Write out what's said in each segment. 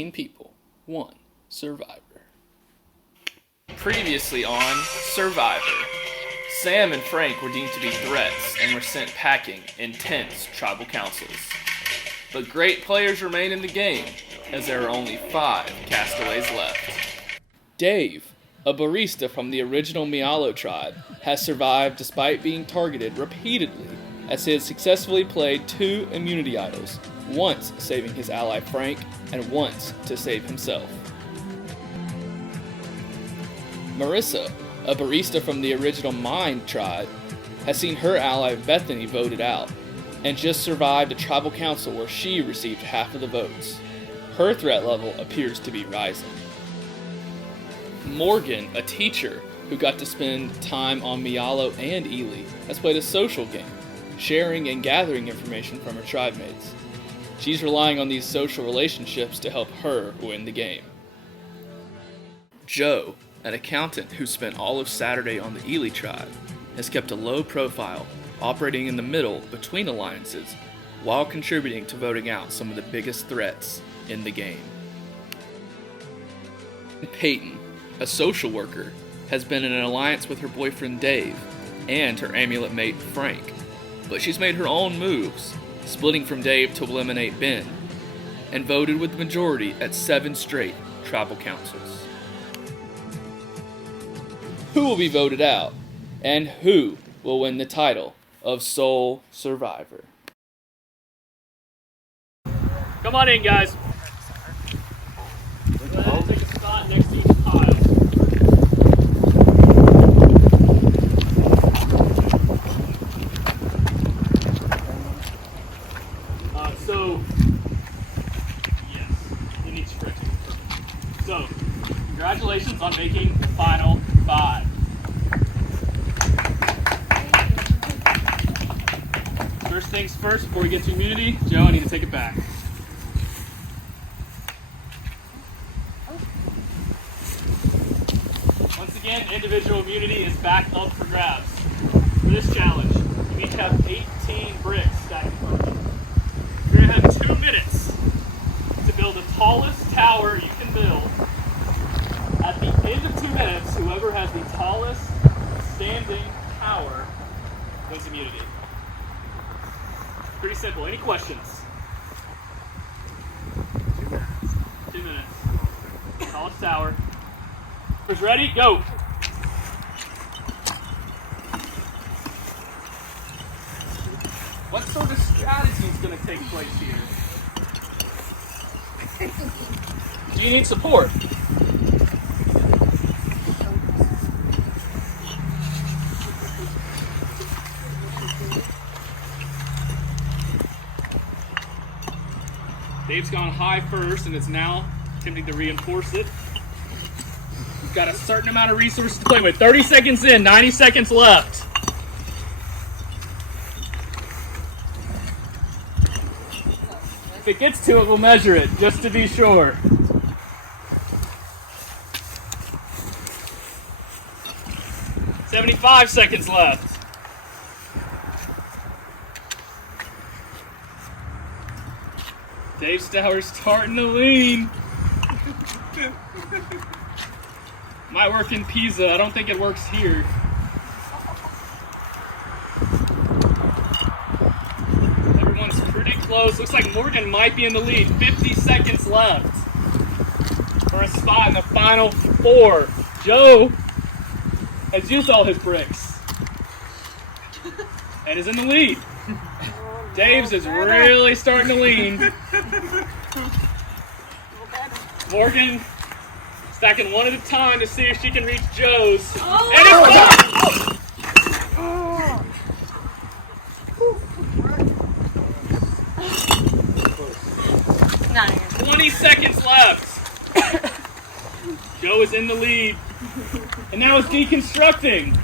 15 people, 1 survivor. Previously on Survivor, Sam and Frank were deemed to be threats and were sent packing in tense tribal councils. But great players remain in the game, as there are only 5 castaways left. Dave, a barista from the original Mialo tribe, has survived despite being targeted repeatedly, as he has successfully played 2 immunity idols, once saving his ally Frank, and once to save himself. Marissa, a barista from the original Mind tribe, has seen her ally Bethany voted out, and just survived a tribal council where she received half of the votes. Her threat level appears to be rising. Morgan, a teacher who got to spend time on Mialo and Ely, has played a social game, sharing and gathering information from her tribe mates. She's relying on these social relationships to help her win the game. Joe, an accountant who spent all of Saturday on the Ely tribe, has kept a low profile, operating in the middle between alliances, while contributing to voting out some of the biggest threats in the game. Peyton, a social worker, has been in an alliance with her boyfriend Dave and her amulet mate Frank, but she's made her own moves, splitting from Dave to eliminate Ben, and voted with the majority at 7 straight tribal councils. Who will be voted out, and who will win the title of Sole Survivor? Come on in, guys. Go ahead and take a spot next to each pile. Yes, you need stretching. Perfect. So, congratulations on making the final 5. First things first, before we get to immunity, Joe, I need to take it back. Once again, individual immunity is back up for grabs. For this challenge, you each have 18 bricks stacked in front of you. You're going to have 2 minutes to build the tallest tower you can build. At the end of 2 minutes, whoever has the tallest standing tower wins immunity. Pretty simple. Any questions? 2 minutes. Tallest tower. Who's ready? Go! What sort of strategy is going to take place here? Do you need support? Dave's gone high first and is now attempting to reinforce it. We've got a certain amount of resources to play with. 30 seconds in, 90 seconds left. If it gets to it, we'll measure it, just to be sure. "75 seconds left. Dave's tower's starting to lean. Might work in Pisa. I don't think it works here. Everyone's pretty close. Looks like Morgan might be in the lead. 50 seconds left for a spot in the final 4. Joe has used all his bricks and is in the lead. Dave's is really starting to lean. Morgan stacking one at a time to see if she can reach Joe's. Oh. And it's 20 seconds left. Joe is in the lead. And now it's deconstructing.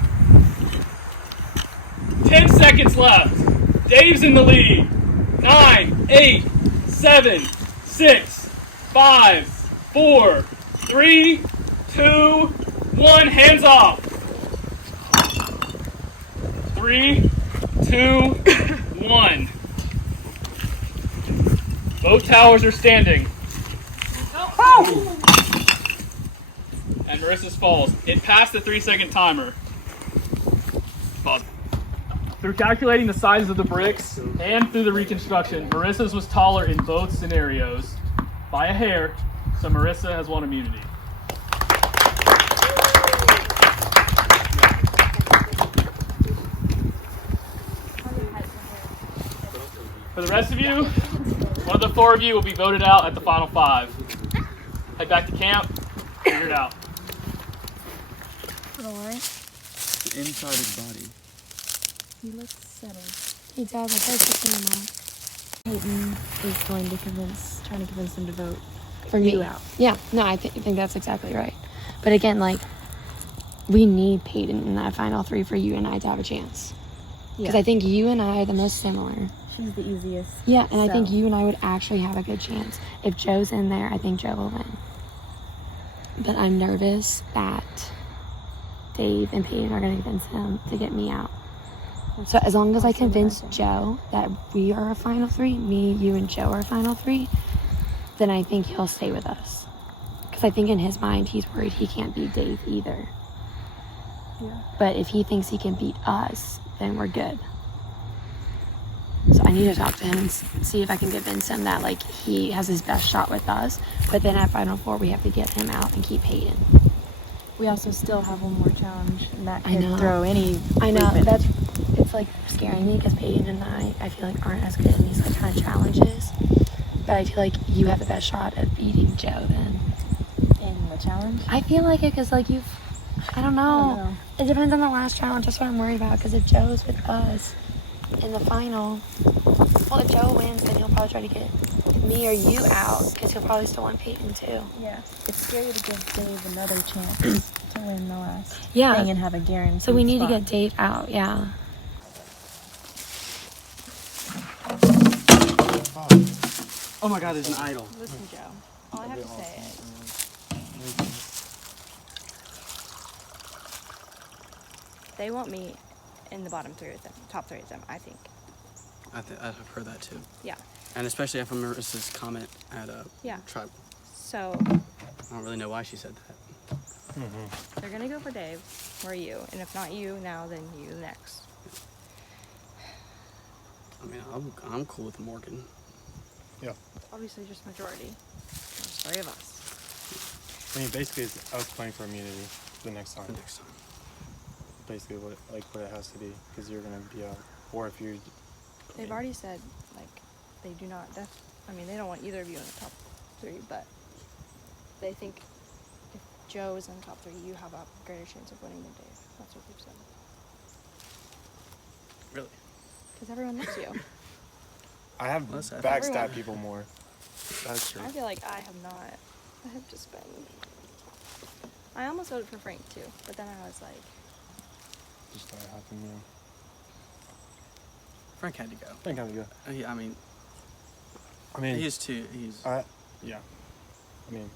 10 seconds left. Dave's in the lead. 9, 8, 7, 6, 5, 4, 3, 2, 1. Hands off. 3, 2, 1. Both towers are standing. And Marissa's falls. It passed the 3-second timer. Pause. Through calculating the sizes of the bricks and through the reconstruction, Marissa's was taller in both scenarios by a hair, so Marissa has won immunity. For the rest of you, one of the 4 of you will be voted out at the final 5. Head back to camp, figure it out. The inside of his body. He looks settled. Hey, Dad, like I was just Peyton is going to trying to convince him to vote for you me out. Yeah, no, I think that's exactly right. But again, like, we need Peyton in that final 3 for you and I to have a chance. Because I think you and I are the most similar. She's the easiest. Yeah, and I think you and I would actually have a good chance. If Joe's in there, I think Joe will win. But I'm nervous that Dave and Peyton are going to convince him to get me out. So as long as I convince Joe that we are a final 3, me, you, and Joe are a final 3, then I think he'll stay with us. Because I think in his mind, he's worried he can't beat Dave either. Yeah. But if he thinks he can beat us, then we're good. So I need to talk to him and see if I can convince him that, like, he has his best shot with us. But then at Final 4, we have to get him out and keep Peyton. We also still have one more challenge, and that I could know. throw any. I know, movement. it's like scaring me because Peyton and I feel like aren't as good in these like kind of challenges. But I feel like you have the best shot of beating Joe then. In the challenge. I feel like it because like I don't know. It depends on the last challenge. That's what I'm worried about. Because if Joe's with us in the final, well, if Joe wins, then he'll probably try to get me or you out because he'll probably still want Peyton too. Yeah, it's scary to give Dave another chance to win the last Yeah. thing and have a guarantee. So we need spot. to get Dave out. Yeah. Oh my God, there's an idol. Listen, Joe. All I have to say is, they want me in the bottom 3 of them, top 3 of them, I think. I've heard that too. Yeah. And especially after Marissa's comment at Tribal. So I don't really know why she said that. they're gonna go for Dave or you, and if not you now, then you next. I mean, I'm cool with Morgan. Obviously, just majority. There's 3 of us. I mean, basically, it's us playing for immunity the next time. Next time. Basically, what it has to be, because you're gonna be out, or if you. They've already said like they do not. I mean, they don't want either of you in the top 3, but they think if Joe is in the top 3, you have a greater chance of winning than Dave. That's what they've said. Really? Because everyone loves you. I have Well, that's backstab everyone. people more. That's true. I feel like I have not. I have just been. I almost voted for Frank too, but then I was like, Just started happening, you know. Frank had to go. Think how to go. I mean, I mean, he is too. He's. yeah. I mean,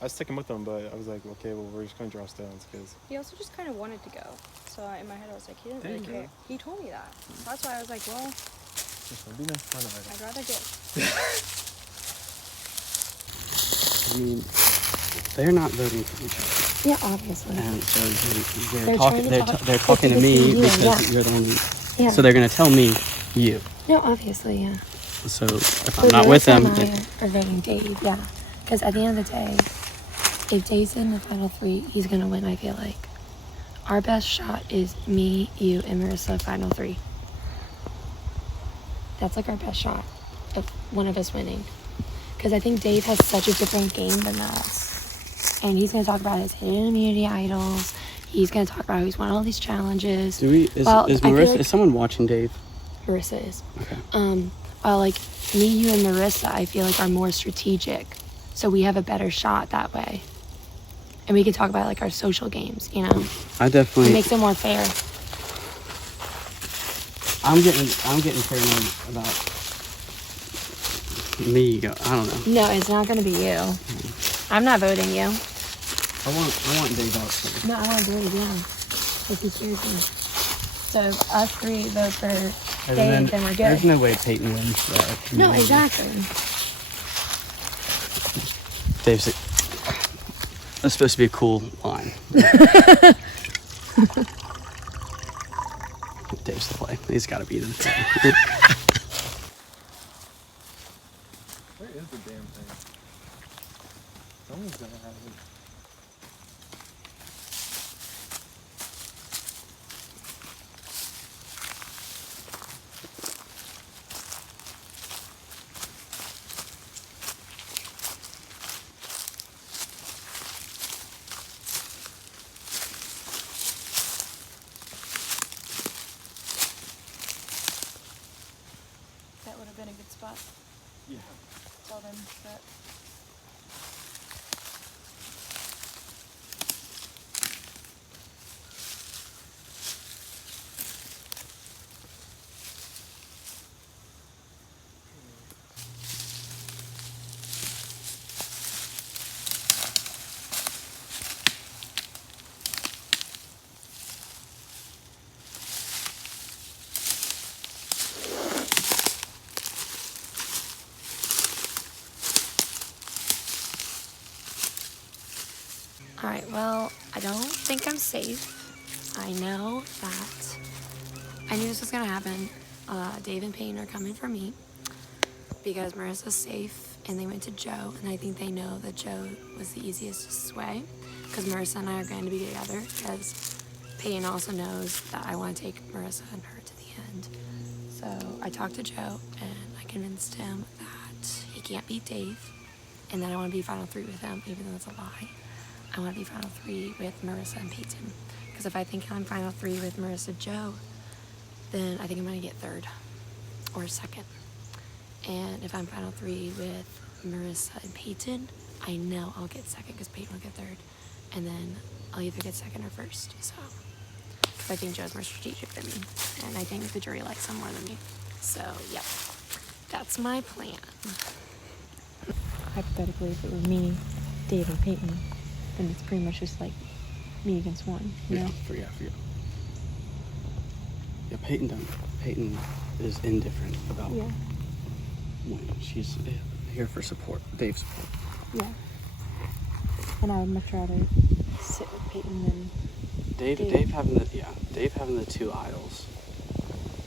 I was sticking with them, but I was like, okay, well, we're just gonna draw stones, because. he also just kind of wanted to go. So in my head, I was like, he didn't There really you go. care. He told me that. So that's why I was like, well, Just be nice, find an I'd rather get. I mean, they're not voting for each other. Yeah, obviously. And so they're They're talking. trying to They're talk talking to between me you and because yeah. you're the one. Yeah. So they're gonna tell me you. No, obviously, yeah. So if But I'm not with them, Marissa and I are voting Dave, yeah. Because at the end of the day, if Dave's in the final 3, he's gonna win. I feel like our best shot is me, you, and Marissa. Final 3. That's like our best shot of one of us winning. Because I think Dave has such a different game than us, and he's gonna talk about his hidden immunity idols. He's gonna talk about how he's won all these challenges. do we? Is Well, is I feel Marissa? like- Is someone watching Dave? Marissa is. Okay. While like me, you, and Marissa, I feel like are more strategic, so we have a better shot that way, and we can talk about like our social games. You know, I it definitely. makes it more fair. I'm getting paranoid about me. I don't know. No, it's not gonna be you. I'm not voting you. I want Dave out. So. No, I want to do it. Yeah, if he scares me. So if us 3 vote for Dave, then we're There's good. no way Peyton wins. No, exactly. Dave's. That's supposed to be a cool line. Dave's the play. He's got to be the play. Where is the damn thing? Someone's gonna have it. That would have been a good spot. Yeah. Tell them that. Alright, well, I don't think I'm safe. I know that I knew this was gonna happen. Dave and Peyton are coming for me because Marissa's safe and they went to Joe, and I think they know that Joe was the easiest to sway because Marissa and I are going to be together because Peyton also knows that I want to take Marissa and her to the end. So I talked to Joe and I convinced him that he can't beat Dave and that I want to be final three with him, even though it's a lie. I want to be final three with Marissa and Peyton. Because if I think I'm final three with Marissa Joe, then I think I'm going to get third or second. And if I'm final three with Marissa and Peyton, I know I'll get second because Peyton will get third. And then I'll either get second or first. So, because I think Joe's more strategic than me. And I think the jury likes him more than me. So, yep. That's my plan. Hypothetically, if it were me, Dave, and Peyton, then it's pretty much just like me against one, you know? For you. Yeah, Peyton is indifferent about winning. She's here for support, Dave's support. Yeah. And I would much rather sit with Peyton than Dave having the two idols,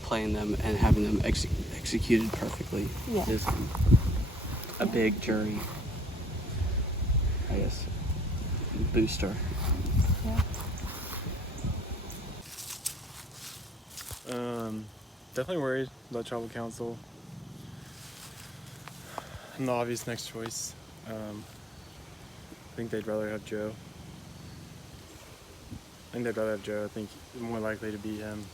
playing them and having them executed perfectly is a big jury, I guess, booster. Yeah. Definitely worried about tribal council. I'm the obvious next choice. I think they'd rather have Joe. I think you're more likely to beat him.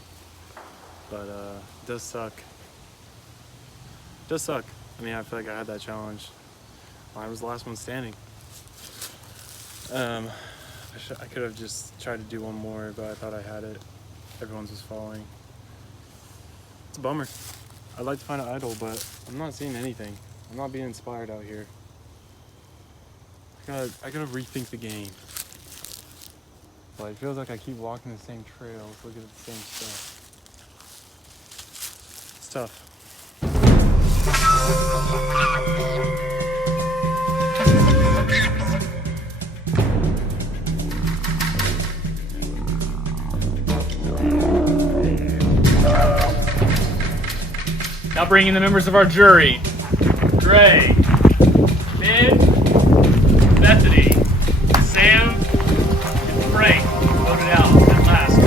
But it does suck. I mean, I feel like I had that challenge. I was the last one standing. I could have just tried to do one more, but I thought I had it. Everyone's was falling. It's a bummer. I'd like to find an idol, but I'm not seeing anything. I'm not being inspired out here. I gotta rethink the game. But it feels like I keep walking the same trails, looking at the same stuff. It's tough. Now bringing the members of our jury. Gray, Ben, Bethany, Sam, and Frank voted out at last.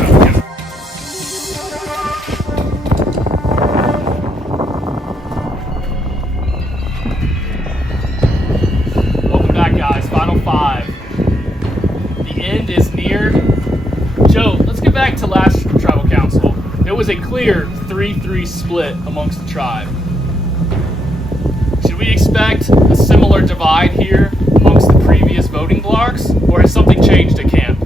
Welcome back, guys. Final five. The end is near. Joe, let's get back to last tribal council. There was a clear 3-3 split amongst the tribe. Should we expect a similar divide here amongst the previous voting blocks, or has something changed at camp?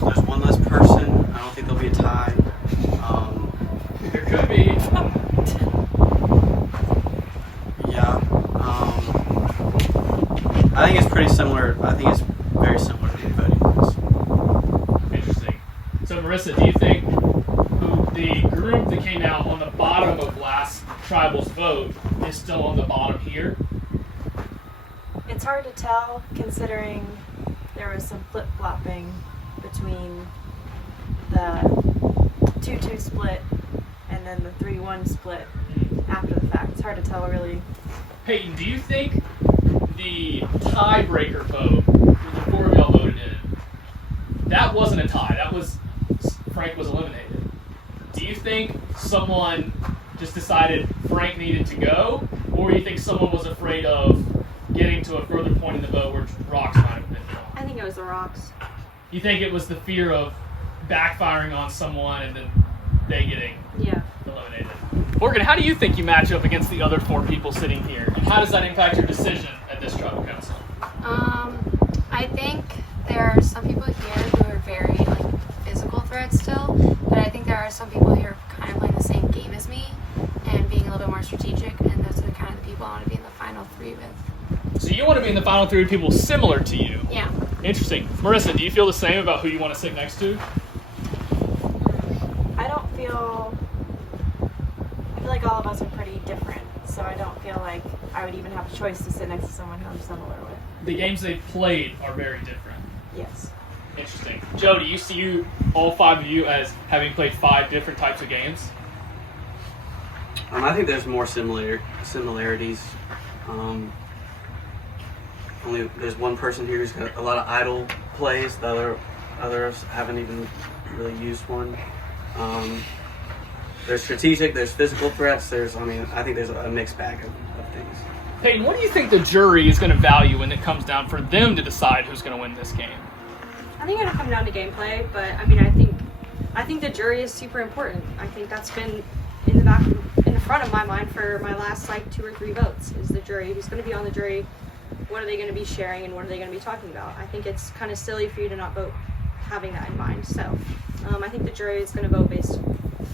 There's one less person. I don't think there'll be a tie. There could be. I think it's pretty similar. I think it's very similar to the voting blocks. Interesting. So, Marissa, do you think the group that came out on the bottom of last tribal's vote is still on the bottom here? It's hard to tell considering there was some flip-flopping between the 2-2 split and then the 3-1 split after the fact. It's hard to tell really. Peyton, do you think the tiebreaker vote, where the four of y'all voted in, that wasn't a tie? That was Frank was eliminated. Do you think someone just decided Frank needed to go, or do you think someone was afraid of getting to a further point in the vote where rocks might have been thrown? I think it was the rocks. You think it was the fear of backfiring on someone and then they getting eliminated? Morgan, how do you think you match up against the other four people sitting here? And how does that impact your decision at this tribal council? I think there are some people here who are very physical threats still, but I think there are some people here kind of playing the same game as me and being a little bit more strategic, and those are the kind of the people I want to be in the final three with. So you want to be in the final three with people similar to you? Yeah. Interesting. Marissa, do you feel the same about who you want to sit next to? I feel like all of us are pretty different, so I don't feel like I would even have a choice to sit next to someone who I'm similar with. The games they've played are very different. Yes. Interesting. Joe, do you see all five of you as having played 5 different types of games? I think there's more similarities. Only there's one person here who's got a lot of idle plays. The others haven't even really used one. There's strategic, there's physical threats. I think there's a mixed bag of things. Peyton, what do you think the jury is going to value when it comes down for them to decide who's going to win this game? I think it'll come down to gameplay, but I think the jury is super important. I think that's been in the front of my mind for my last 2 or 3 votes is the jury. Who's going to be on the jury? What are they going to be sharing and what are they going to be talking about? I think it's kind of silly for you to not vote having that in mind. So I think the jury is going to vote based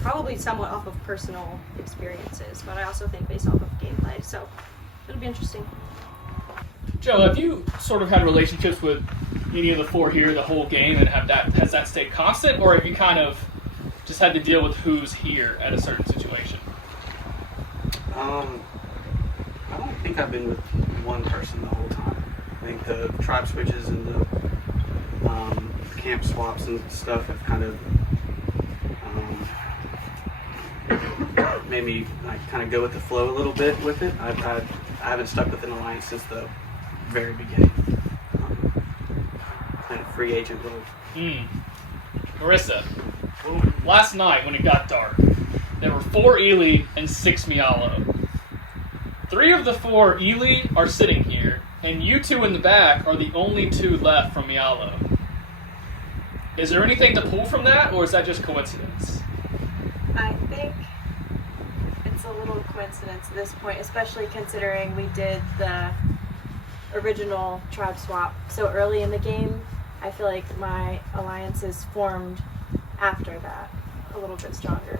probably somewhat off of personal experiences, but I also think based off of gameplay. So it'll be interesting. Joe, have you sort of had relationships with any of the 4 here the whole game, and has that stayed constant, or have you kind of just had to deal with who's here at a certain situation? I don't think I've been with one person the whole time. I think the tribe switches and the camp swaps and stuff have kind of made me kind of go with the flow a little bit with it. I haven't stuck with an alliance since the very beginning. Kind of free agent role. Marissa, last night when it got dark, there were 4 Ely and 6 Mialo. 3 of the 4 Ely are sitting here, and you 2 in the back are the only 2 left from Mialo. Is there anything to pull from that, or is that just coincidence? I think it's a little coincidence at this point, especially considering we did the original tribe swap so early in the game. I feel like my alliance is formed after that, a little bit stronger.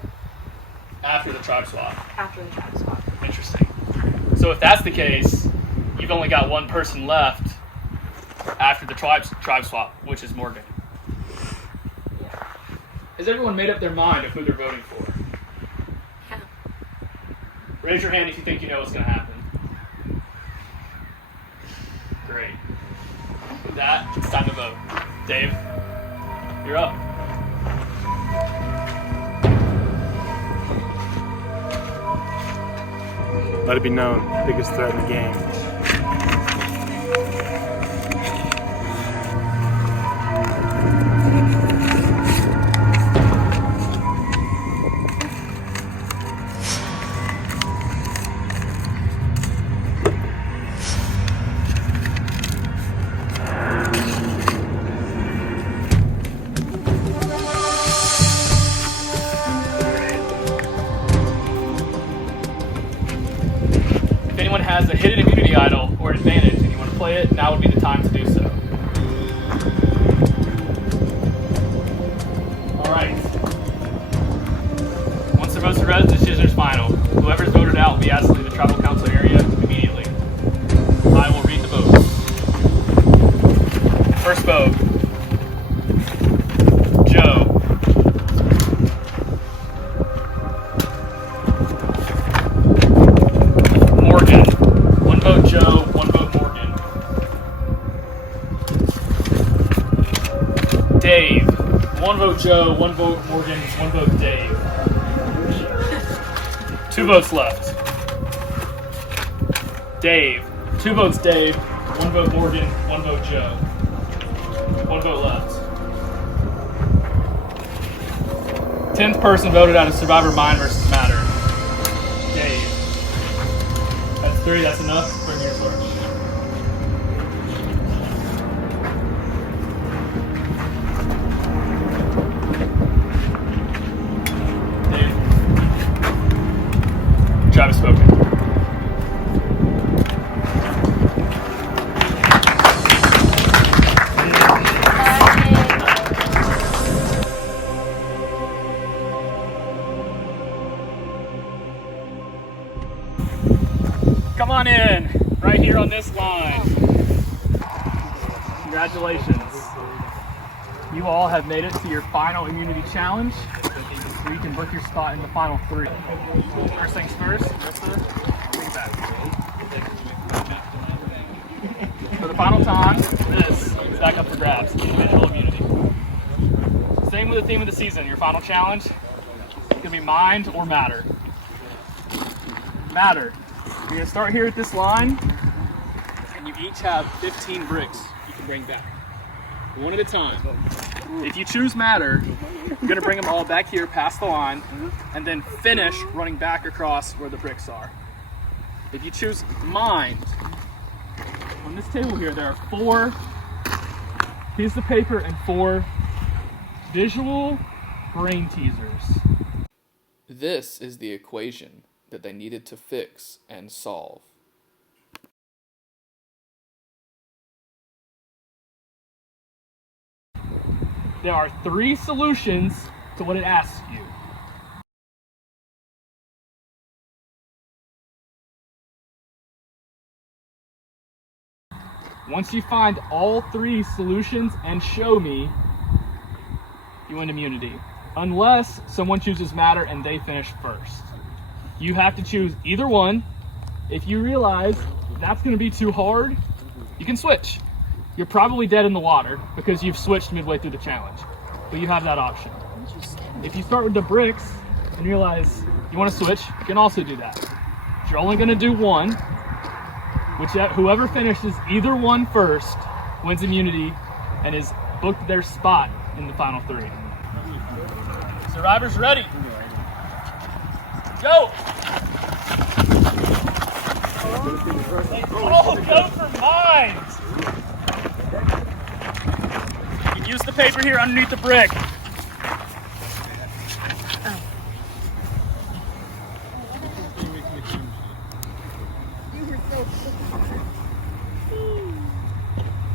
After the tribe swap. After the tribe swap. Interesting. So if that's the case, you've only got one person left after the tribe swap, which is Morgan. Yeah. Has everyone made up their mind of who they're voting for? Yeah. Raise your hand if you think you know what's going to happen. Great. With that, it's time to vote. Dave, you're up. Let it be known, biggest threat in the game. Has a hidden immunity idol or advantage and you want to play it, now would be the time to do so. Alright. Once the votes are read, the decision is final. Whoever's voted out will be asked to leave the tribal council area immediately. I will read the votes. First vote. Joe. Morgan. 1 vote Joe, 1 vote Morgan. Dave. 1 vote Joe, 1 vote Morgan, 1 vote Dave. 2 votes left. Dave. 2 votes Dave, 1 vote Morgan, 1 vote Joe. 1 vote left. 10th person voted out of Survivor Mind versus Matter. Dave. That's 3, that's enough. Bring your torch. Dave. Travis spoken. Come on in, right here on this line. Congratulations. You all have made it to your final immunity challenge, where you can book your spot in the final 3. First things first, bring it back. For the final time, this is back up for grabs, individual immunity. Same with the theme of the season, your final challenge, it's gonna be mind or matter. Matter. You're going to start here at this line, and you each have 15 bricks you can bring back, 1 at a time. If you choose matter, you're going to bring them all back here past the line, and then finish running back across where the bricks are. If you choose mind, on this table here, there are 4 pieces of paper and 4 visual brain teasers. This is the equation that they needed to fix and solve. There are 3 solutions to what it asks you. Once you find all 3 solutions and show me, you win immunity. Unless someone chooses matter and they finish first. You have to choose either one. If you realize that's going to be too hard, you can switch. You're probably dead in the water because you've switched midway through the challenge, but you have that option. If you start with the bricks and realize you want to switch, you can also do that. If you're only going to do one, whoever finishes either one first wins immunity and is booked their spot in the final 3. Survivors ready? Go! Oh, go for mind! You can use the paper here underneath the brick.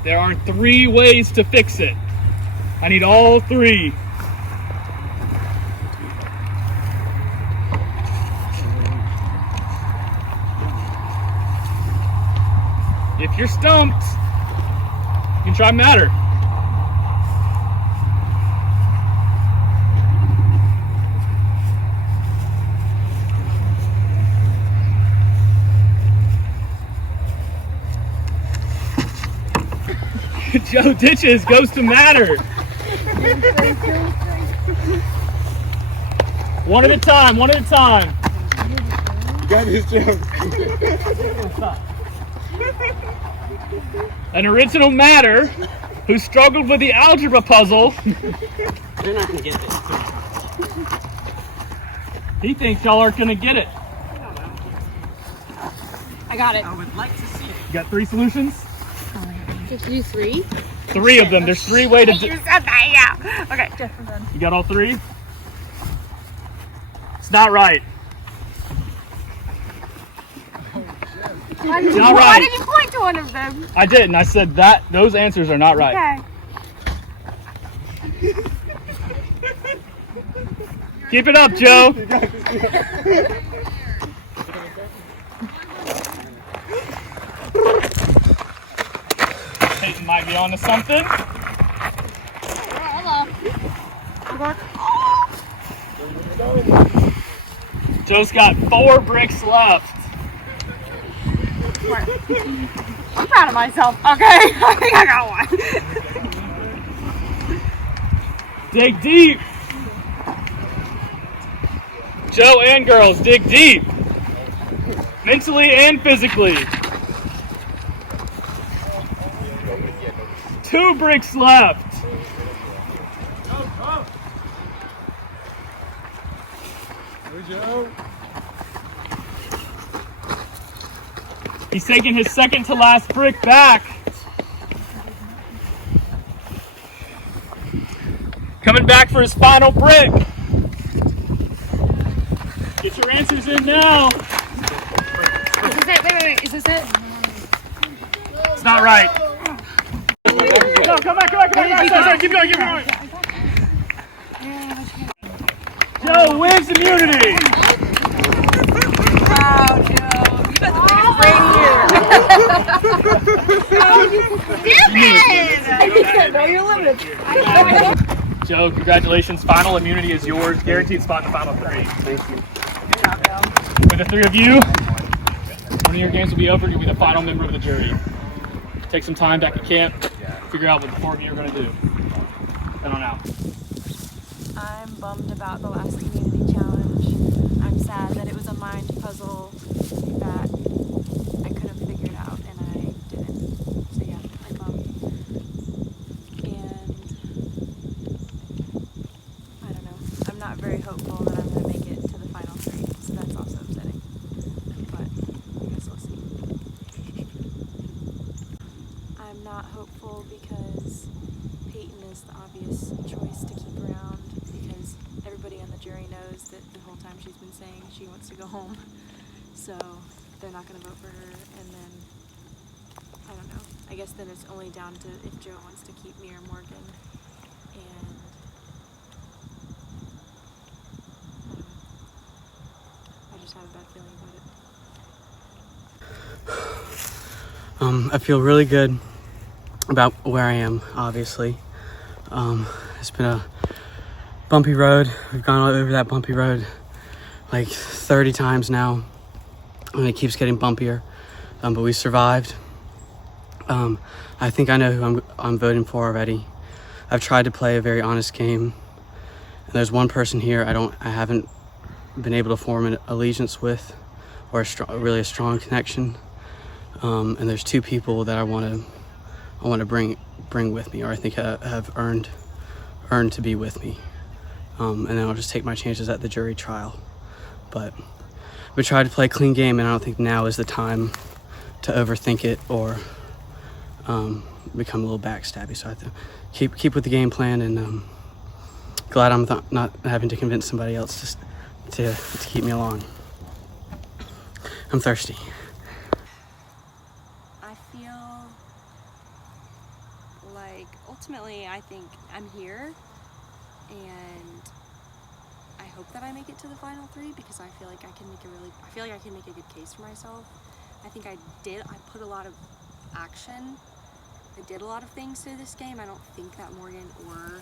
There are 3 ways to fix it. I need all 3. If you're stumped, you can try matter. Joe ditches, goes to matter. One at a time, one at a time. You got this, Joe. An original matter who struggled with the algebra puzzle. They're not gonna get this. He thinks y'all aren't gonna get it. I got it. I would like to see it. You got 3 solutions? Just do 3? 3 of them. There's 3 ways to do. You said that, yeah. Okay. You got all 3? It's not right. Why not right. did you point to one of them? I didn't. I said that those answers are not right. Okay. Keep it up, Joe. Peyton might be onto something. Hello. Joe's got 4 bricks left. I'm proud of myself. Okay, I think I got one. Dig deep. Joe and girls, dig deep. Mentally and physically. 2 bricks left. He's taking his second to last brick back. Coming back for his final brick. Get your answers in now. Is this it? Wait. Is this it? It's not right. No, come back. Sorry, keep going. Joe wins immunity. Wow, Joe. You got the biggest brain here. No, you're limited. Joe, congratulations. Final immunity is yours. Guaranteed spot in the final 3. Thank you. With the 3 of you, one of your games will be over. You'll be the final member of the jury. Take some time back at camp. Figure out what the 4 of you are going to do. Then on out. I'm bummed about the last community challenge. I'm sad that it was a mind puzzle that I could have figured out and I didn't. So yeah, I'm bummed. And I don't know. I'm not very hopeful that I'm going to make it to the final 3, so that's also upsetting. But I guess we'll see. I'm not hopeful because Peyton is the obvious choice to keep around because everybody on the jury knows that the whole time she's been saying she wants to go home. So they're not going to vote for her, and then, I don't know. I guess then it's only down to if Joe wants to keep me or Morgan. And I don't know. I just have a bad feeling about it. I feel really good about where I am, obviously. It's been a bumpy road. We've gone all over that bumpy road like 30 times now, and it keeps getting bumpier, but we survived. I think I know who I'm voting for already. I've tried to play a very honest game, and there's one person here I haven't been able to form an allegiance with, or really a strong connection. And there's 2 people that I want to bring with me, or I think have earned to be with me. And then I'll just take my chances at the jury trial. But we tried to play a clean game, and I don't think now is the time to overthink it or become a little backstabby. So I have to keep with the game plan, and glad I'm not having to convince somebody else to keep me along. I'm thirsty. I feel like ultimately I think I'm here, and I hope that I make it to the final 3 because I feel like I can make a good case for myself. I think I put a lot of action. I did a lot of things to this game. I don't think that Morgan or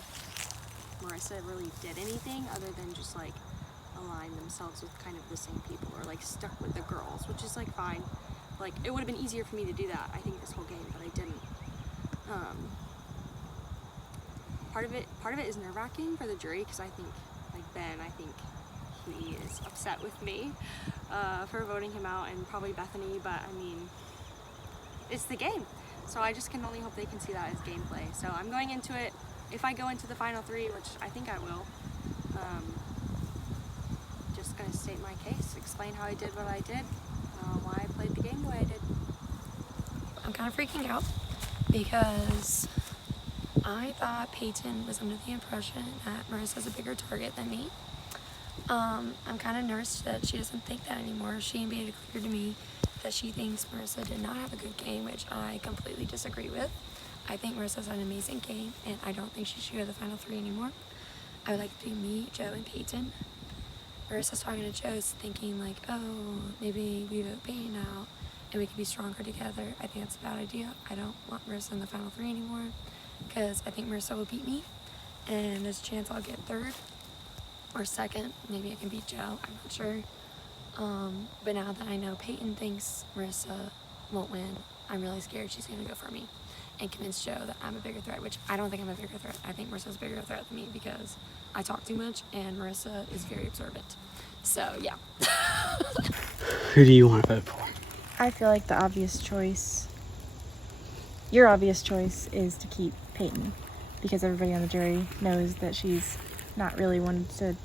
Marissa really did anything other than just like align themselves with kind of the same people, or like stuck with the girls, which is like fine. Like it would have been easier for me to do that, I think, this whole game, but I didn't. Part of it is nerve-wracking for the jury because I think, like Ben, I think he is upset with me for voting him out, and probably Bethany, but I mean, it's the game. So I just can only hope they can see that as gameplay. So I'm going into it, if I go into the final 3, which I think I will, just going to state my case, explain how I did what I did, why I played the game the way I did. I'm kind of freaking out because I thought Peyton was under the impression that Marissa's a bigger target than me. I'm kind of nervous that she doesn't think that anymore. She made it clear to me that she thinks Marissa did not have a good game, which I completely disagree with. I think Marissa's had an amazing game, and I don't think she should go to the final 3 anymore. I would like to do me, Joe, and Peyton. Marissa's talking to Joe's thinking like, oh, maybe we vote Peyton out and we can be stronger together. I think that's a bad idea. I don't want Marissa in the final 3 anymore because I think Marissa will beat me, and there's a chance I'll get 3rd or 2nd. Maybe I can beat Joe, I'm not sure. But now that I know Peyton thinks Marissa won't win, I'm really scared she's gonna go for me. and convince Joe that I'm a bigger threat, which I don't think I'm a bigger threat. I think Marissa's a bigger threat than me because I talk too much and Marissa is very observant. So, yeah. Who do you want to vote for? I feel like the obvious choice, your obvious choice, is to keep Peyton because everybody on the jury knows that she's not really wanted to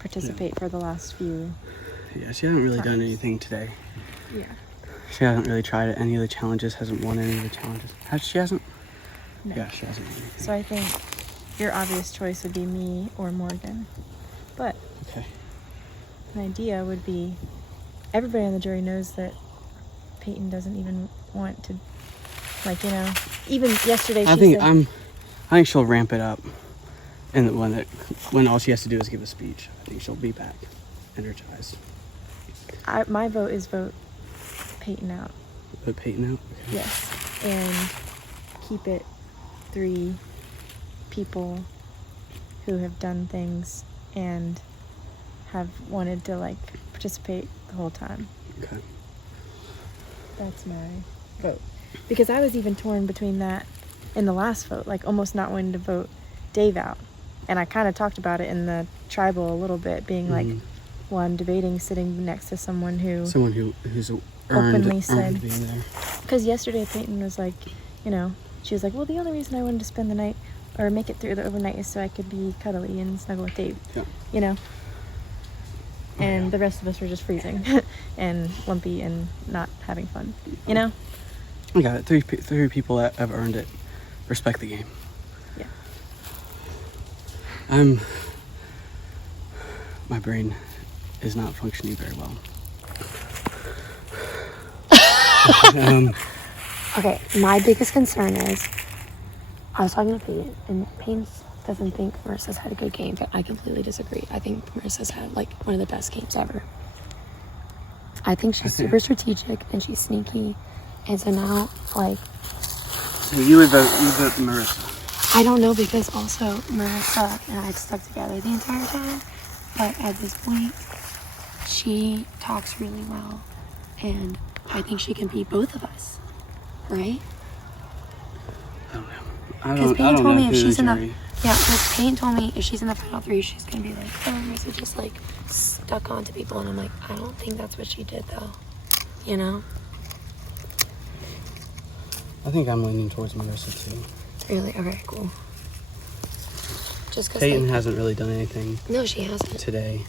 participate for the last few. Yeah, she hasn't really done anything today. Yeah. She hasn't really tried any of the challenges, hasn't won any of the challenges. She hasn't? No. Yeah, she hasn't won anything. So I think your obvious choice would be me or Morgan. But Okay. an idea would be everybody on the jury knows that Peyton doesn't even want to, like, you know, even yesterday she said, I think she'll ramp it up, and when all she has to do is give a speech. I think she'll be back, energized. my vote is vote Peyton out. Put Peyton out. Okay. Yes, and keep it 3 people who have done things and have wanted to, like, participate the whole time. Okay. That's my vote. Because I was even torn between that and the last vote, like almost not wanting to vote Dave out. And I kind of talked about it in the tribal a little bit, being like, well, I'm debating sitting next to someone who's openly said, being there. because yesterday Peyton was like, you know, she was like, well, the only reason I wanted to spend the night or make it through the overnight is so I could be cuddly and snuggle with Dave. Yeah. You know? And the rest of us were just freezing and lumpy and not having fun. You know? I got it. 3 people that have earned it. Respect the game. Yeah. My brain is not functioning very well. Okay, my biggest concern is, I was talking to Peyton, and Peyton doesn't think Marissa's had a good game, but I completely disagree. I think Marissa's had, like, one of the best games ever. I think she's super strategic, and she's sneaky, and so now, like... So you would vote Marissa. I don't know, because also Marissa and I stuck together the entire time, but at this point, she talks really well, and I think she can beat both of us, right? I don't know. Because Peyton told me if she's in the... Yeah, because Peyton told me if she's in the final 3, she's going to be like, oh, Marissa just, like, stuck on to people, and I'm like, I don't think that's what she did, though, you know? I think I'm leaning towards Marissa, too. Really? Okay, cool. Just because Peyton hasn't really done anything. No, she hasn't. Today.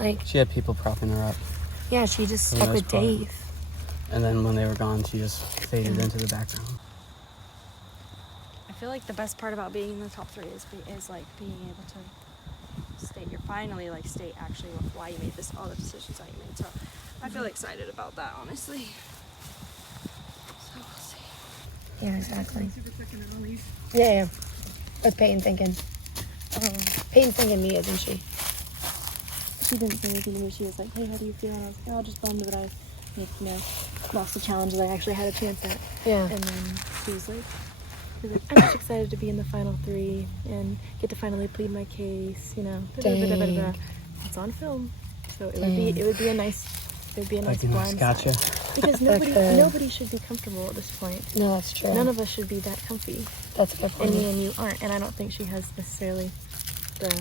Like, she had people propping her up. Yeah, she just stuck with Dave. And then when they were gone, she just faded into the background. I feel like the best part about being in the top 3 is like being able to state actually why you made all the decisions that you made. So I feel excited about that, honestly. So we'll see. Yeah, exactly. Yeah. What's Peyton thinking? Peyton's thinking me, isn't she? She didn't say anything to me. She was like, hey, how do you feel? And I was like, oh, just bummed that I, lost the challenge that I actually had a chance at. Yeah. And then she was like, I'm just excited to be in the final 3 and get to finally plead my case, Dang. It's on film. So it would be a nice blind gotcha. side. Because nobody should be comfortable at this point. No, that's true. None of us should be that comfy. That's a good point. And me and you aren't. And I don't think she has necessarily the...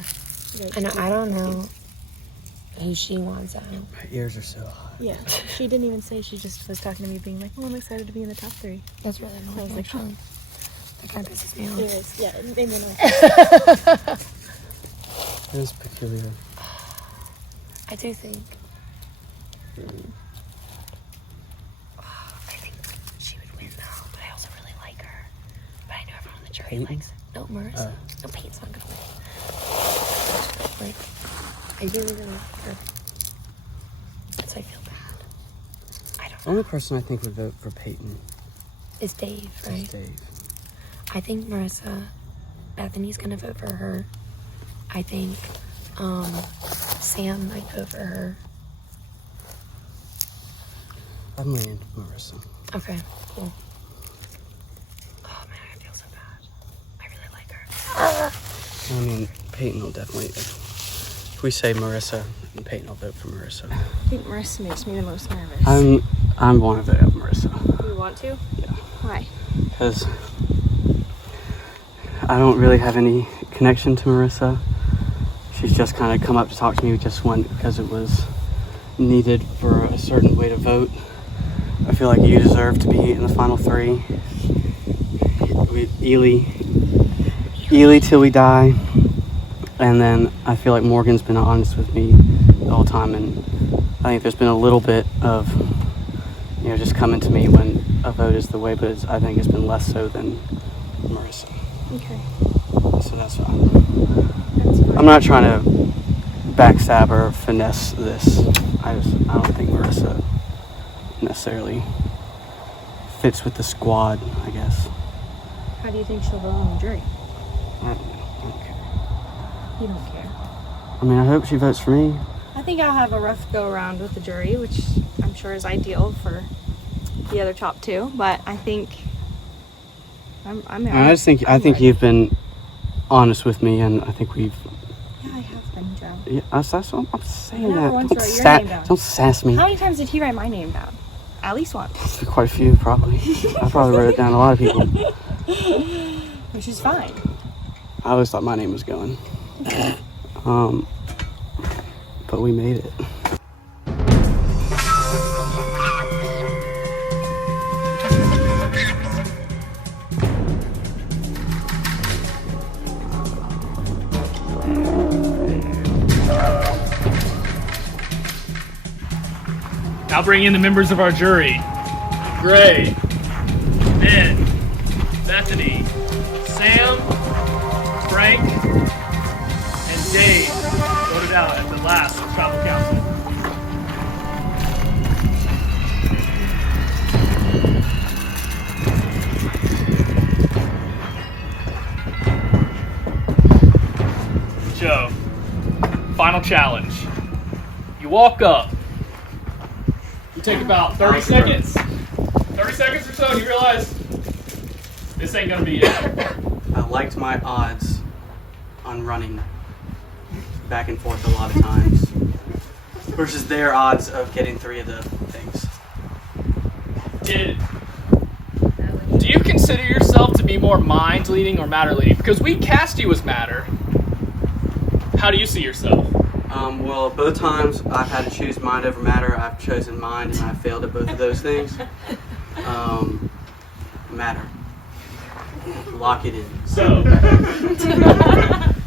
I don't know who she wants out. My ears are so hot. Yeah. She didn't even say. She just was talking to me being like, well, I'm excited to be in the top 3. That's really annoying. So I was like, huh. That kind of pisses me off. It is. Yeah, it made me annoyed. It is peculiar. I do think... I think she would win, though. But I also really like her. But I know everyone on the jury likes her. No, Marissa. No, Peyton's not going to win. Like, I really, really like her. So I feel bad. I don't know. The only person I think would vote for Peyton is Dave, right? is Dave. I think Bethany's gonna vote for her. I think Sam might vote for her. I'm leaning Marissa. Okay, cool. Oh man, I feel so bad. I really like her. I mean, Peyton will definitely If we say Marissa, and Peyton will vote for Marissa. I think Marissa makes me the most nervous. I'm going to vote up Marissa. You want to? Yeah. Why? Because I don't really have any connection to Marissa. She's just kind of come up to talk to me just because it was needed for a certain way to vote. I feel like you deserve to be in the final three. Ely till we die. And then I feel like Morgan's been honest with me the whole time, and I think there's been a little bit of, just coming to me when a vote is the way, but I think it's been less so than Marissa. Okay. So that's fine. I'm not trying to backstab or finesse this. I don't think Marissa necessarily fits with the squad, I guess. How do you think she'll vote on the jury? I don't care. You don't care. I mean, I hope she votes for me. I think I'll have a rough go around with the jury, which I'm sure is ideal for the other top two. But I think I think you've been honest with me, and I think we've. Yeah, I have been, Joe. Yeah, that's what I'm saying. Never That. once Don't, wrote your name down. don't sass me. How many times did he write my name down? At least once. Quite a few, probably. I probably wrote it down a lot of people. Which is fine. I always thought my name was going. But we made it. Now bring in the members of our jury. Gray, Ben, Bethany, Sam, Frank, and Dave voted out at the last tribal council. Joe, final challenge. You walk up. You take about 30 seconds. 30 seconds or so, and you realize this ain't gonna be it. I liked my odds on running back and forth a lot of times versus their odds of getting 3 of the things. Do you consider yourself to be more mind leading or matter leading? Because we cast you as matter. How do you see yourself? Well, both times I've had to choose mind over matter. I've chosen mind, and I've failed at both of those things. Matter. Lock it in. So,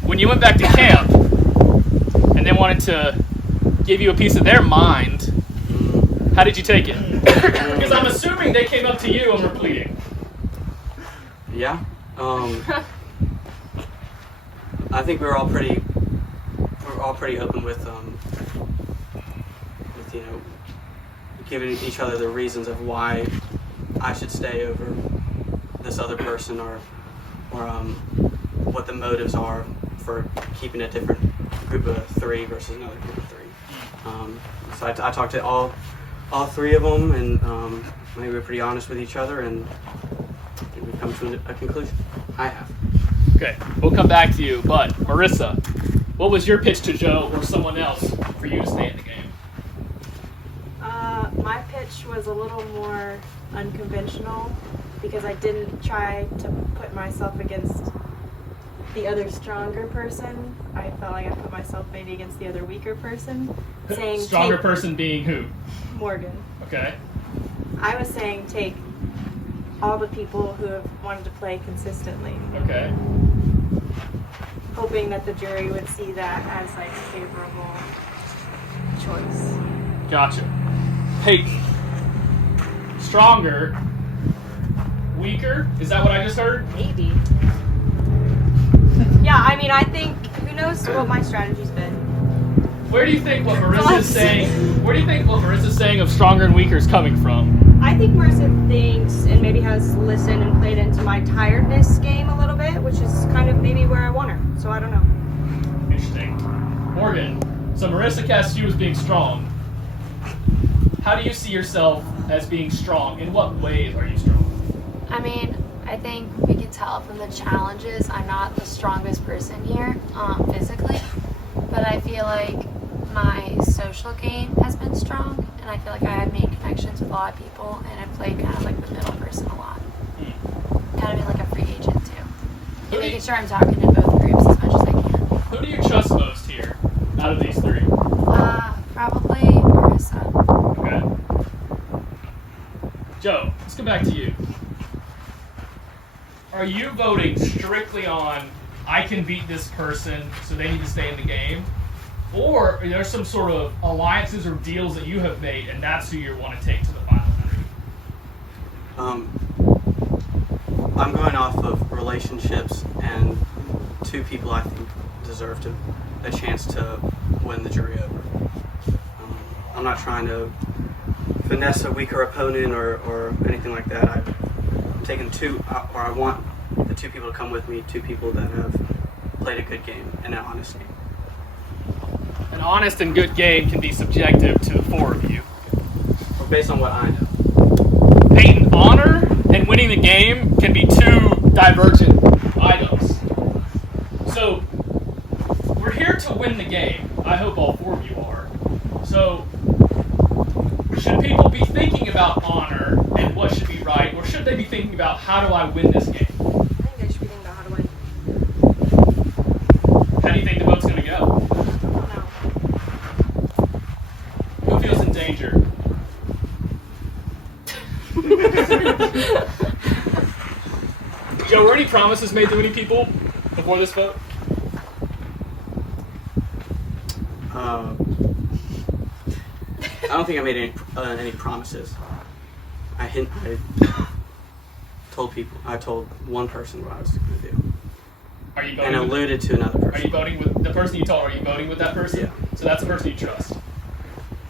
when you went back to camp and they wanted to give you a piece of their mind, how did you take it? Because I'm assuming they came up to you and were pleading. Yeah. I think we're all pretty open with giving each other the reasons of why I should stay over this other person, or what the motives are for keeping a different group of 3 versus another group of 3. So I talked to all 3 of them, and I think we're pretty honest with each other, and we've come to a conclusion. I have. Okay, we'll come back to you, but Marissa, what was your pitch to Joe or someone else for you to stay in the game? My pitch was a little more unconventional because I didn't try to put myself against the other stronger person. I felt like I put myself maybe against the other weaker person. Saying Stronger person being who? Morgan. Okay. I was saying take all the people who have wanted to play consistently. Okay. Hoping that the jury would see that as like a favorable choice. Gotcha. Peyton. Stronger. Weaker? Is that what I just heard? Maybe. Yeah, I mean, I think, who knows what my strategy's been. Where do you think what Marissa's saying? Where do you think what Marissa's saying of stronger and weaker is coming from? I think Marissa thinks and maybe has listened and played into my tiredness game a little bit, which is kind of maybe where I want her. So I don't know. Interesting. Morgan, so Marissa cast you as being strong. How do you see yourself as being strong? In what ways are you strong? I mean, I think we can tell from the challenges I'm not the strongest person here physically, but but I feel like my social game has been strong, and I feel like I have made connections with a lot of people, and I've played kind of like the middle person a lot. Kind of been like a free agent too. And making sure I'm talking to both groups as much as I can. Who do you trust most here out of these three? Probably Marissa. Okay. Joe, let's go back to you. Are you voting strictly on I can beat this person, so they need to stay in the game? Or are there some sort of alliances or deals that you have made, and that's who you want to take to the final three? I'm going off of relationships, and two people I think deserve a chance to win the jury over. I'm not trying to finesse a weaker opponent or anything like that. I'm taking I want the two people to come with me, two people that have played a good game and an honest game. An honest and good game can be subjective to the four of you. Or based on what I know. Peyton, honor and winning the game can be two divergent items. So, we're here to win the game. I hope all four of you are. So, should people be thinking about honor and what should be right, or should they be thinking about how do I win this game? I think they should be thinking about how to win. How do you think the vote's going to go? No. Who feels in danger? Joe, were any promises made to any people before this vote? I don't think I made any promises. I told people. I told one person what I was going to do. Are you voting and alluded to another person. Are you voting with the person you told? Are you voting with that person? Yeah. So that's the person you trust.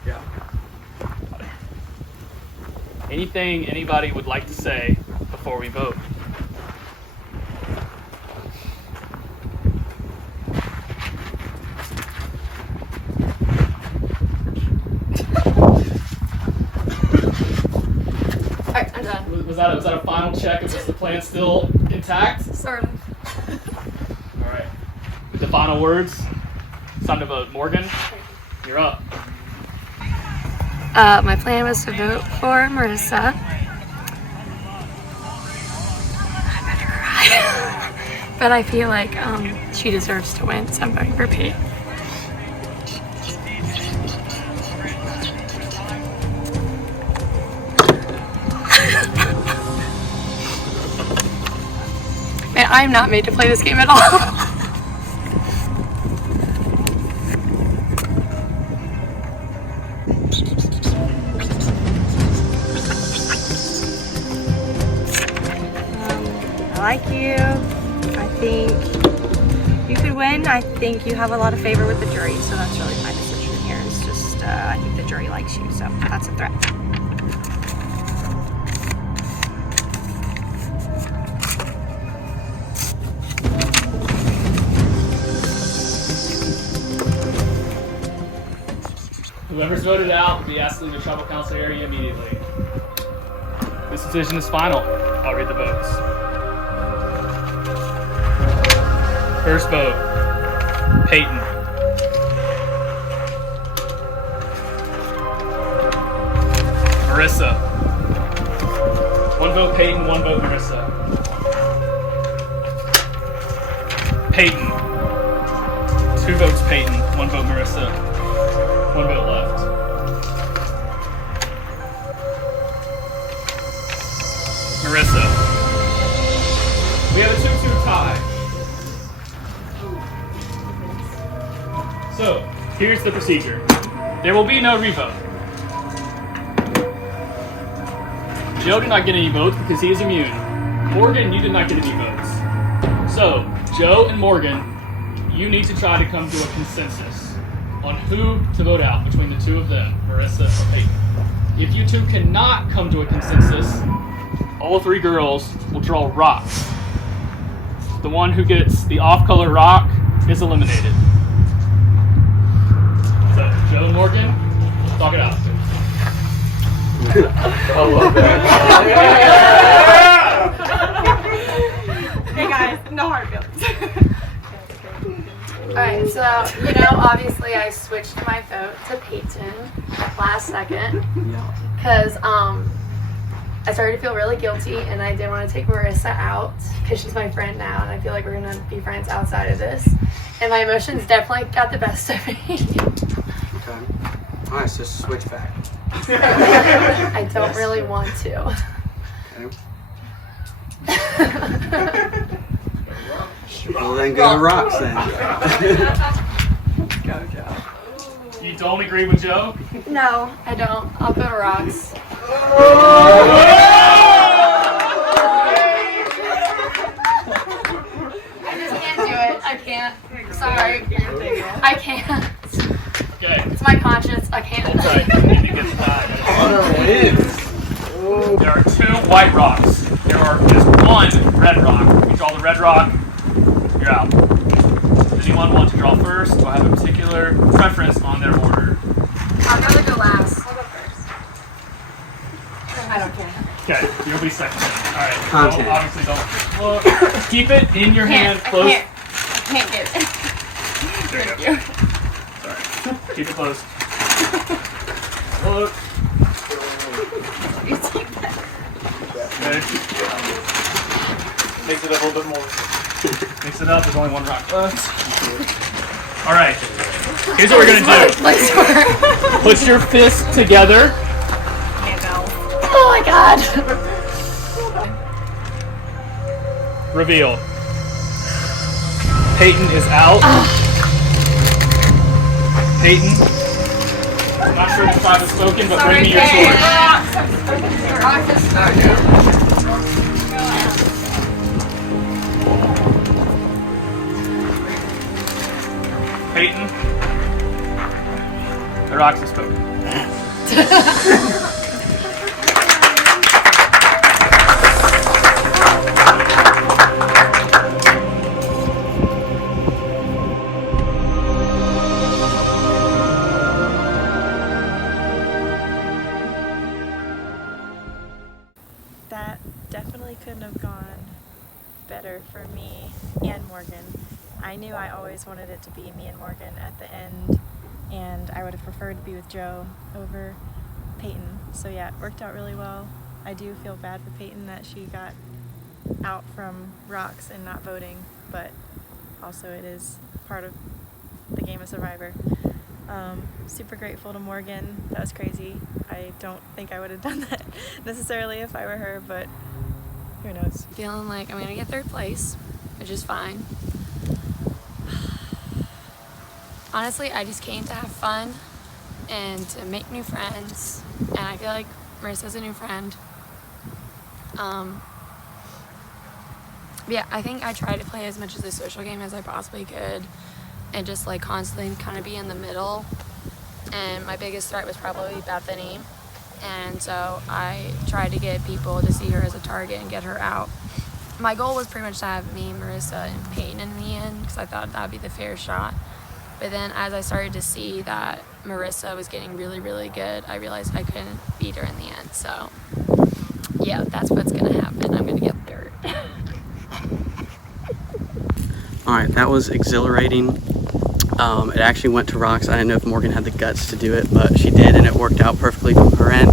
Yeah. Anything anybody would like to say before we vote? Alright, I'm done. Was that a final check? Is the plan still intact? Sort of. All right. With the final words, it's time to vote. Morgan, you're up. My plan was to vote for Marissa. I better cry. But I feel like she deserves to win, so I'm voting for Pete. Man, I'm not made to play this game at all. I like you. I think you could win. I think you have a lot of favor with the jury, so that's really my decision here. It's just, I think the jury likes you, so that's a threat. Whoever's voted out will be asked to leave the tribal council area immediately. This decision is final. I'll read the votes. First vote, Peyton. Marissa. One vote Peyton, one vote Marissa. Peyton. Two votes Peyton, one vote Marissa. One vote left. Marissa. We have a 2-2 tie. So, here's the procedure. There will be no revote. Joe did not get any votes because he is immune. Morgan, you did not get any votes. So, Joe and Morgan, you need to try to come to a consensus on who to vote out between the two of them, Marissa or Peyton. If you two cannot come to a consensus, all three girls will draw rocks. The one who gets the off-color rock is eliminated. So, Joe and Morgan, talk it out. I love that. Hey guys, no hard feelings. Alright, so, obviously I switched my vote to Peyton last second. Because, I started to feel really guilty and I didn't want to take Marissa out because she's my friend now and I feel like we're going to be friends outside of this. And my emotions definitely got the best of me. Okay. Alright, so switch back. I don't really want to. Okay. Well, then go to rocks then. Go, Joe. You don't agree with Joe? No, I don't. I'll go rocks. I just can't do it. I can't. Sorry. I can't. Okay. It's my conscience. I can't. That's right. You need to get that. There are 2 white rocks. There are just 1 red rock. You draw the red rock, you're out. Does anyone want to draw first or have a particular preference on their order? I'll probably go last. I'll go first. I don't care. Okay, you'll be second then. Alright, Content. so obviously don't look. Keep it in your hand, close. I can't get it. There you go. Sorry. Keep it close. Look. You take that. Okay. Mix it up a little bit more. Mix it up, there's only 1 rock left. Alright. Here's what we're gonna do. Put your fists together. Oh my god. Reveal. Peyton is out. Peyton. I'm not sure the tribe has spoken, but bring me your sword. Peyton. The rocks have spoken. That definitely couldn't have gone better for me and Morgan. I knew I always wanted it to be me and Morgan at the end, and I would have preferred to be with Joe over Peyton. So yeah, it worked out really well. I do feel bad for Peyton that she got out from rocks and not voting, but also it is part of the game of Survivor. Super grateful to Morgan. That was crazy. I don't think I would have done that necessarily if I were her, but who knows. Feeling like I'm gonna get 3rd place, which is fine. Honestly, I just came to have fun and to make new friends, and I feel like Marissa's a new friend. Yeah, I think I tried to play as much of the social game as I possibly could and just like constantly kind of be in the middle. And my biggest threat was probably Bethany, and so I tried to get people to see her as a target and get her out. My goal was pretty much to have me, Marissa, and Peyton in the end because I thought that would be the fair shot. But then as I started to see that Marissa was getting really, really good, I realized I couldn't beat her in the end. So yeah, that's what's gonna happen. I'm gonna get dirt. Alright, that was exhilarating. It actually went to rocks. I didn't know if Morgan had the guts to do it, but she did, and it worked out perfectly from her end.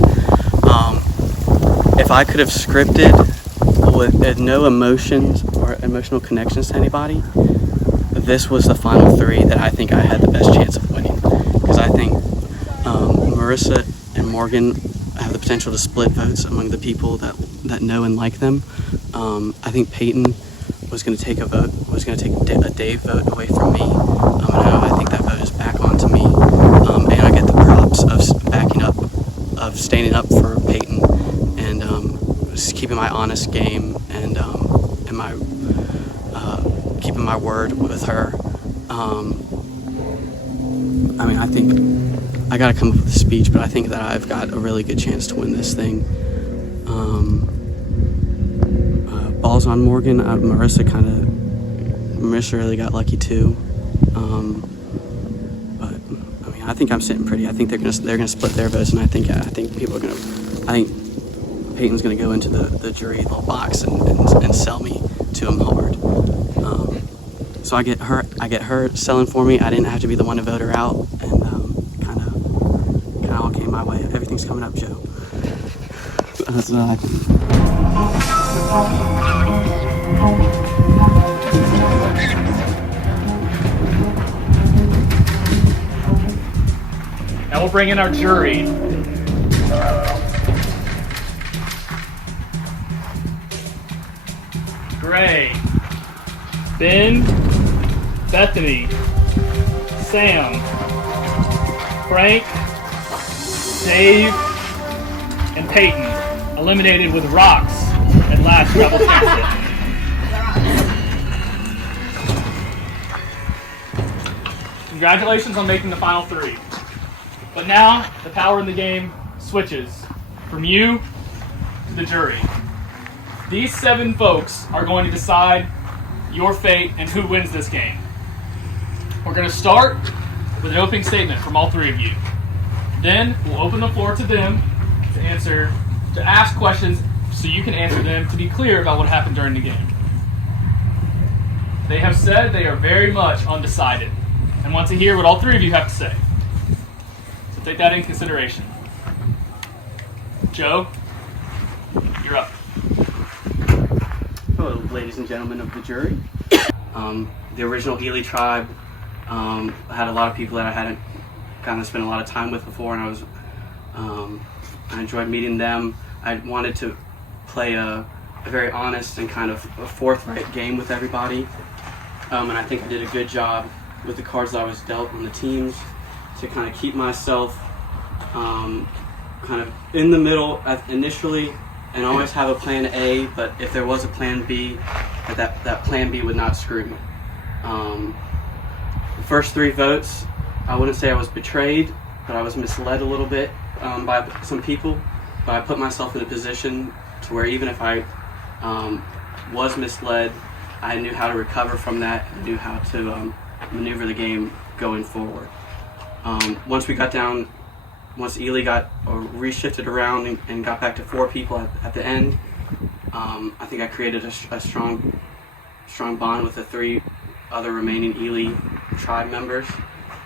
If I could have scripted with no emotions or emotional connections to anybody, this was the final 3 that I think I had the best chance of winning. Because I think Marissa and Morgan have the potential to split votes among the people that know and like them. I think Peyton was going to take a Dave vote away from me. I think that vote is back onto me. And I get the props of backing up, of standing up for Peyton, and just keeping my honest game and my keeping my word with her. I think I got to come up with a speech, but I think that I've got a really good chance to win this thing. Balls on Morgan. Marissa really got lucky too. But I think I'm sitting pretty. I think they're gonna split their votes, and I think Peyton's gonna go into the jury little box and sell me to him hard. So I get her selling for me. I didn't have to be the one to vote her out, and kind of all came my way. Everything's coming up, Joe. That's what I think. Now we'll bring in our jury. Gray, Ben, Bethany, Sam, Frank, Dave, and Peyton, eliminated with rocks at last travel chance. Congratulations on making the final 3. But now, the power in the game switches from you to the jury. These 7 folks are going to decide your fate and who wins this game. We're going to start with an opening statement from all 3 of you. Then we'll open the floor to them to ask questions so you can answer them to be clear about what happened during the game. They have said they are very much undecided and want to hear what all 3 of you have to say. So take that in consideration. Joe, you're up. Hello, ladies and gentlemen of the jury. The original Ely tribe had a lot of people that I hadn't kind of spent a lot of time with before, and I enjoyed meeting them. I wanted to play a very honest and kind of a forthright game with everybody, and I think I did a good job with the cards that I was dealt on the teams to kind of keep myself kind of in the middle initially, and always have a plan A, but if there was a plan B, that plan B would not screw me. The first 3 votes, I wouldn't say I was betrayed, but I was misled a little bit by some people. But I put myself in a position to where even if I was misled, I knew how to recover from that and knew how to maneuver the game going forward. Once Ely got reshifted around and got back to 4 people at the end, I think I created a strong bond with the 3 other remaining Ely tribe members,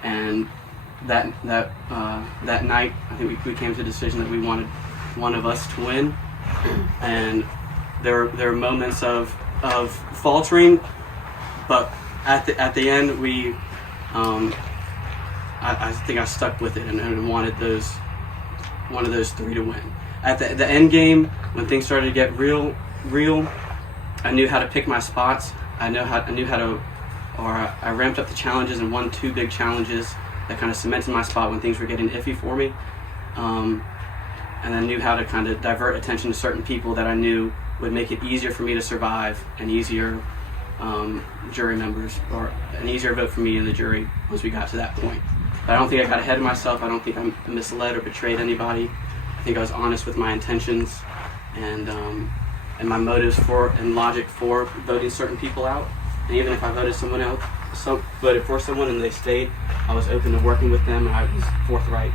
and that night I think we came to a decision that we wanted one of us to win, and there were moments of faltering, but at the end we I think I stuck with it and wanted one of those 3 to win. At the end game, when things started to get real, I knew how to pick my spots. I ramped up the challenges and won 2 big challenges that kind of cemented my spot when things were getting iffy for me. And I knew how to kind of divert attention to certain people that I knew would make it easier for me to survive and easier jury members, or an easier vote for me in the jury once we got to that point. But I don't think I got ahead of myself. I don't think I misled or betrayed anybody. I think I was honest with my intentions and my motives and logic for voting certain people out. And even if I voted voted for someone and they stayed, I was open to working with them, and I was forthright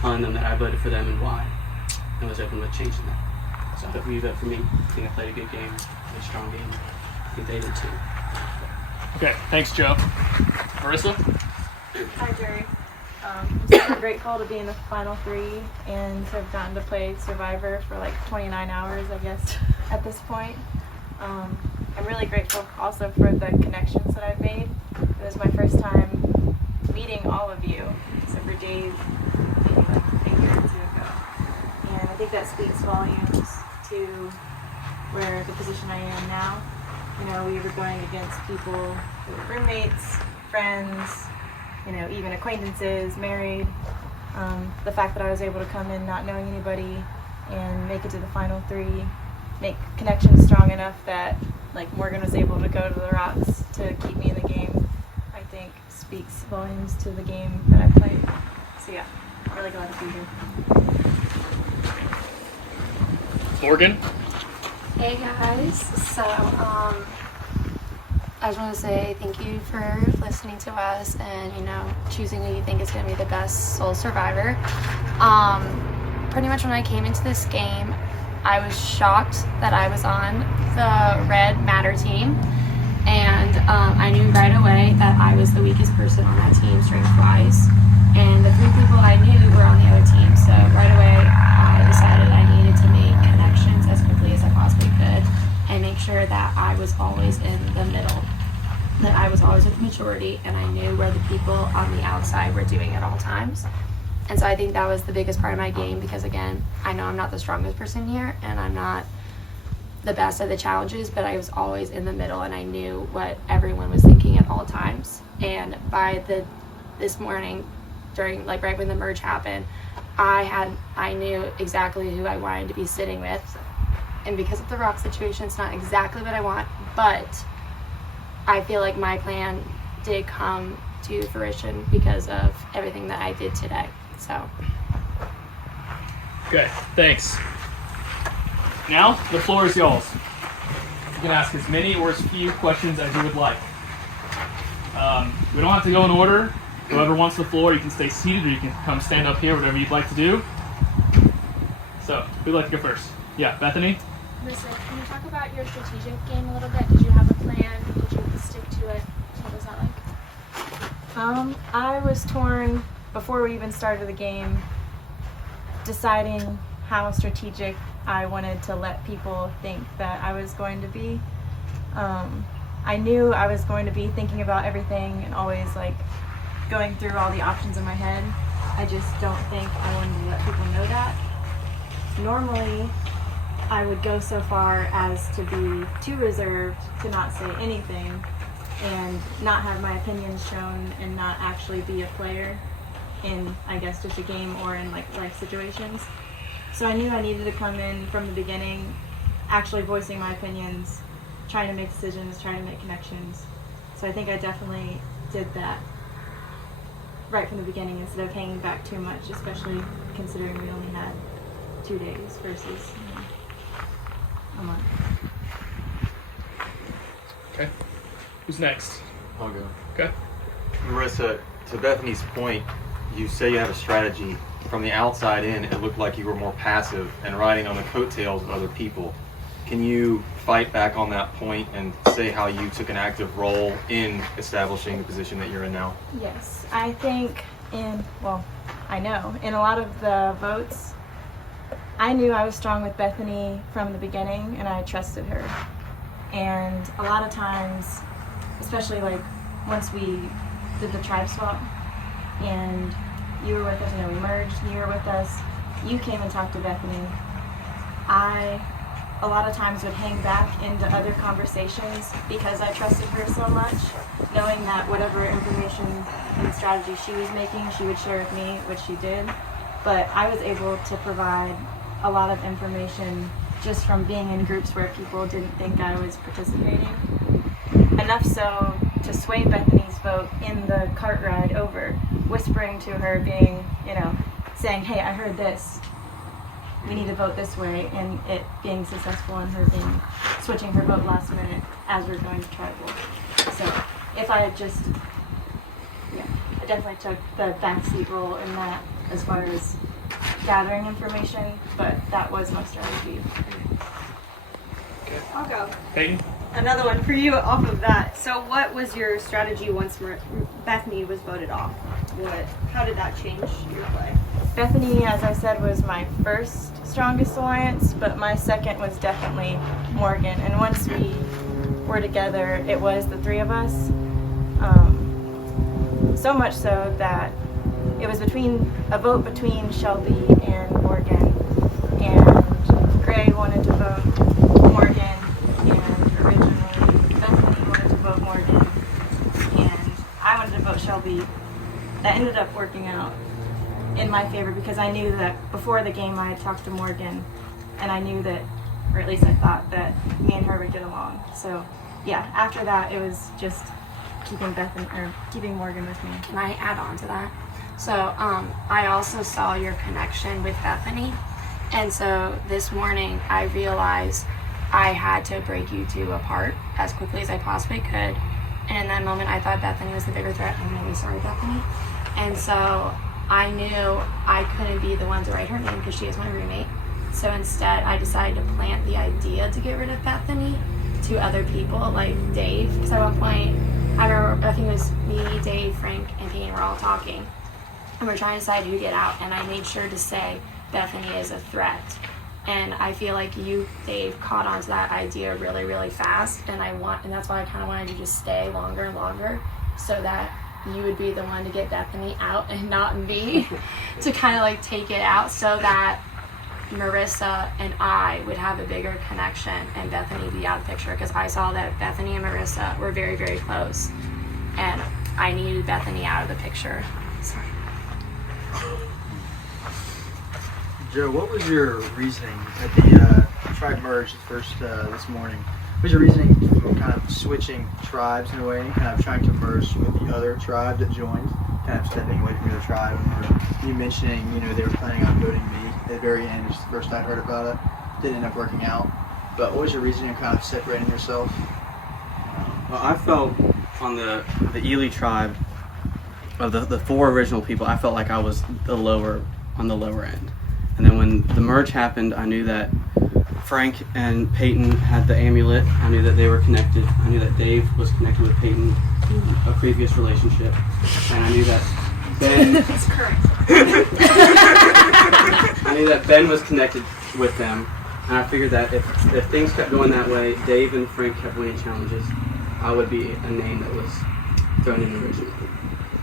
telling them that I voted for them and why. I was open with changing that. So I hope you vote for me. I think I played a good game, a strong game. I think they did too. Okay, thanks, Joe. Marissa? Hi, Jerry. I'm super grateful to be in the final 3 and to have gotten to play Survivor for like 29 hours, I guess, at this point. I'm really grateful also for the connections that I've made. It was my first time meeting all of you, except for Dave, maybe like a year or 2 ago. And I think that speaks volumes to where the position I am now. You know, we were going against people who were roommates, friends, you know, even acquaintances, married. The fact that I was able to come in not knowing anybody and make it to the final 3, make connections strong enough that like Morgan was able to go to the rocks to keep me in the game, I think speaks volumes to the game that I played. So yeah, I'm really glad to be here. Morgan? Hey guys, so I just want to say thank you for listening to us and, you know, choosing who you think is going to be the best Soul Survivor. Pretty much when I came into this game, I was shocked that I was on the Red Matter team, and I knew right away was the weakest person on that team strength-wise. And the 3 people I knew were on the other team. So right away, I decided I needed to make connections as quickly as I possibly could and make sure that I was always in the middle, that I was always with the majority, and I knew where the people on the outside were doing at all times. And so I think that was the biggest part of my game because, again, I know I'm not the strongest person here and I'm not the best at the challenges, but I was always in the middle and I knew what everyone was thinking at all times. And by this morning, during like right when the merge happened, I knew exactly who I wanted to be sitting with. And because of the rock situation, it's not exactly what I want, but I feel like my plan did come to fruition because of everything that I did today. So. Okay, thanks. Now, the floor is yours. You can ask as many or as few questions as you would like. We don't have to go in order. Whoever wants the floor, you can stay seated or you can come stand up here, whatever you'd like to do. So, who'd like to go first? Yeah, Bethany? Listen, can you talk about your strategic game a little bit? Did you have a plan? Did you stick to it? What was that like? I was torn before we even started the game, deciding how strategic I wanted to let people think that I was going to be. I knew I was going to be thinking about everything and always like going through all the options in my head. I just don't think I wanted to let people know that. Normally, I would go so far as to be too reserved to not say anything and not have my opinions shown and not actually be a player in, I guess, just a game or in like life situations. So I knew I needed to come in from the beginning, actually voicing my opinions, trying to make decisions, trying to make connections. So I think I definitely did that right from the beginning instead of hanging back too much, especially considering we only had 2 days versus a month. Okay. Who's next? I'll go. Okay. Marissa, to Bethany's point, you say you have a strategy. From the outside in, it looked like you were more passive and riding on the coattails of other people. Can you fight back on that point and say how you took an active role in establishing the position that you're in now? Yes, I think I know in a lot of the votes, I knew I was strong with Bethany from the beginning and I trusted her. And a lot of times, especially like once we did the tribe swap and you were with us, we merged, and you were with us, you came and talked to Bethany. I, a lot of times, would hang back into other conversations because I trusted her so much, knowing that whatever information and strategy she was making, she would share with me, which she did. But I was able to provide a lot of information just from being in groups where people didn't think I was participating. Enough so to sway Bethany's vote in the cart ride over, whispering to her, being, saying, hey, I heard this. We need to vote this way, and it being successful and her switching her vote last minute as we're going to tribal. So if I had just, I definitely took the backseat role in that as far as gathering information, but that was my strategy. I'll go. Peyton? Another one for you off of that. So what was your strategy once Bethany was voted off? How did that change your play? Bethany, as I said, was my first strongest alliance, but my second was definitely Morgan. And once we were together, it was the 3 of us. So much so that it was a vote between Shelby and Morgan. And Gray wanted to vote Morgan, and originally Bethany wanted to vote Morgan, and I wanted to vote Shelby. That ended up working out in my favor because I knew that before the game I had talked to Morgan, and I knew that, or at least I thought that me and her would get along. So yeah, after that it was just keeping Morgan with me. Can I add on to that? So I also saw your connection with Bethany, and so this morning I realized I had to break you two apart as quickly as I possibly could. And in that moment I thought Bethany was the bigger threat. I'm really sorry, Bethany. And so I knew I couldn't be the one to write her name because she is my roommate. So instead I decided to plant the idea to get rid of Bethany to other people like Dave, because at one point I remember a think it was me, Dave, Frank, and Payne were all talking, and we're trying to decide who to get out, and I made sure to say Bethany is a threat. And I feel like you, Dave, caught on to that idea really, really fast, and that's why I kind of wanted you to stay longer and longer, so that you would be the one to get Bethany out and not me to kind of like take it out, so that Marissa and I would have a bigger connection and Bethany be out of the picture, because I saw that Bethany and Marissa were very, very close, and I needed Bethany out of the picture. Sorry. Joe, what was your reasoning at the tribe merge first this morning? What was your reasoning for kind of switching tribes in a way, kind of trying to merge with the other tribe that joined, kind of stepping away from your tribe? Or you mentioning, they were planning on voting me at the very end, which is the first I heard about it. Didn't end up working out. But what was your reasoning kind of separating yourself? Well, I felt on the Ely tribe, of the 4 original people, I felt like I was on the lower end. And then when the merge happened, I knew that Frank and Peyton had the amulet. I knew that they were connected. I knew that Dave was connected with Peyton in a previous relationship. And I knew that Ben... That's correct. I knew that Ben was connected with them. And I figured that if things kept going that way, Dave and Frank kept winning challenges, I would be a name that was thrown in originally.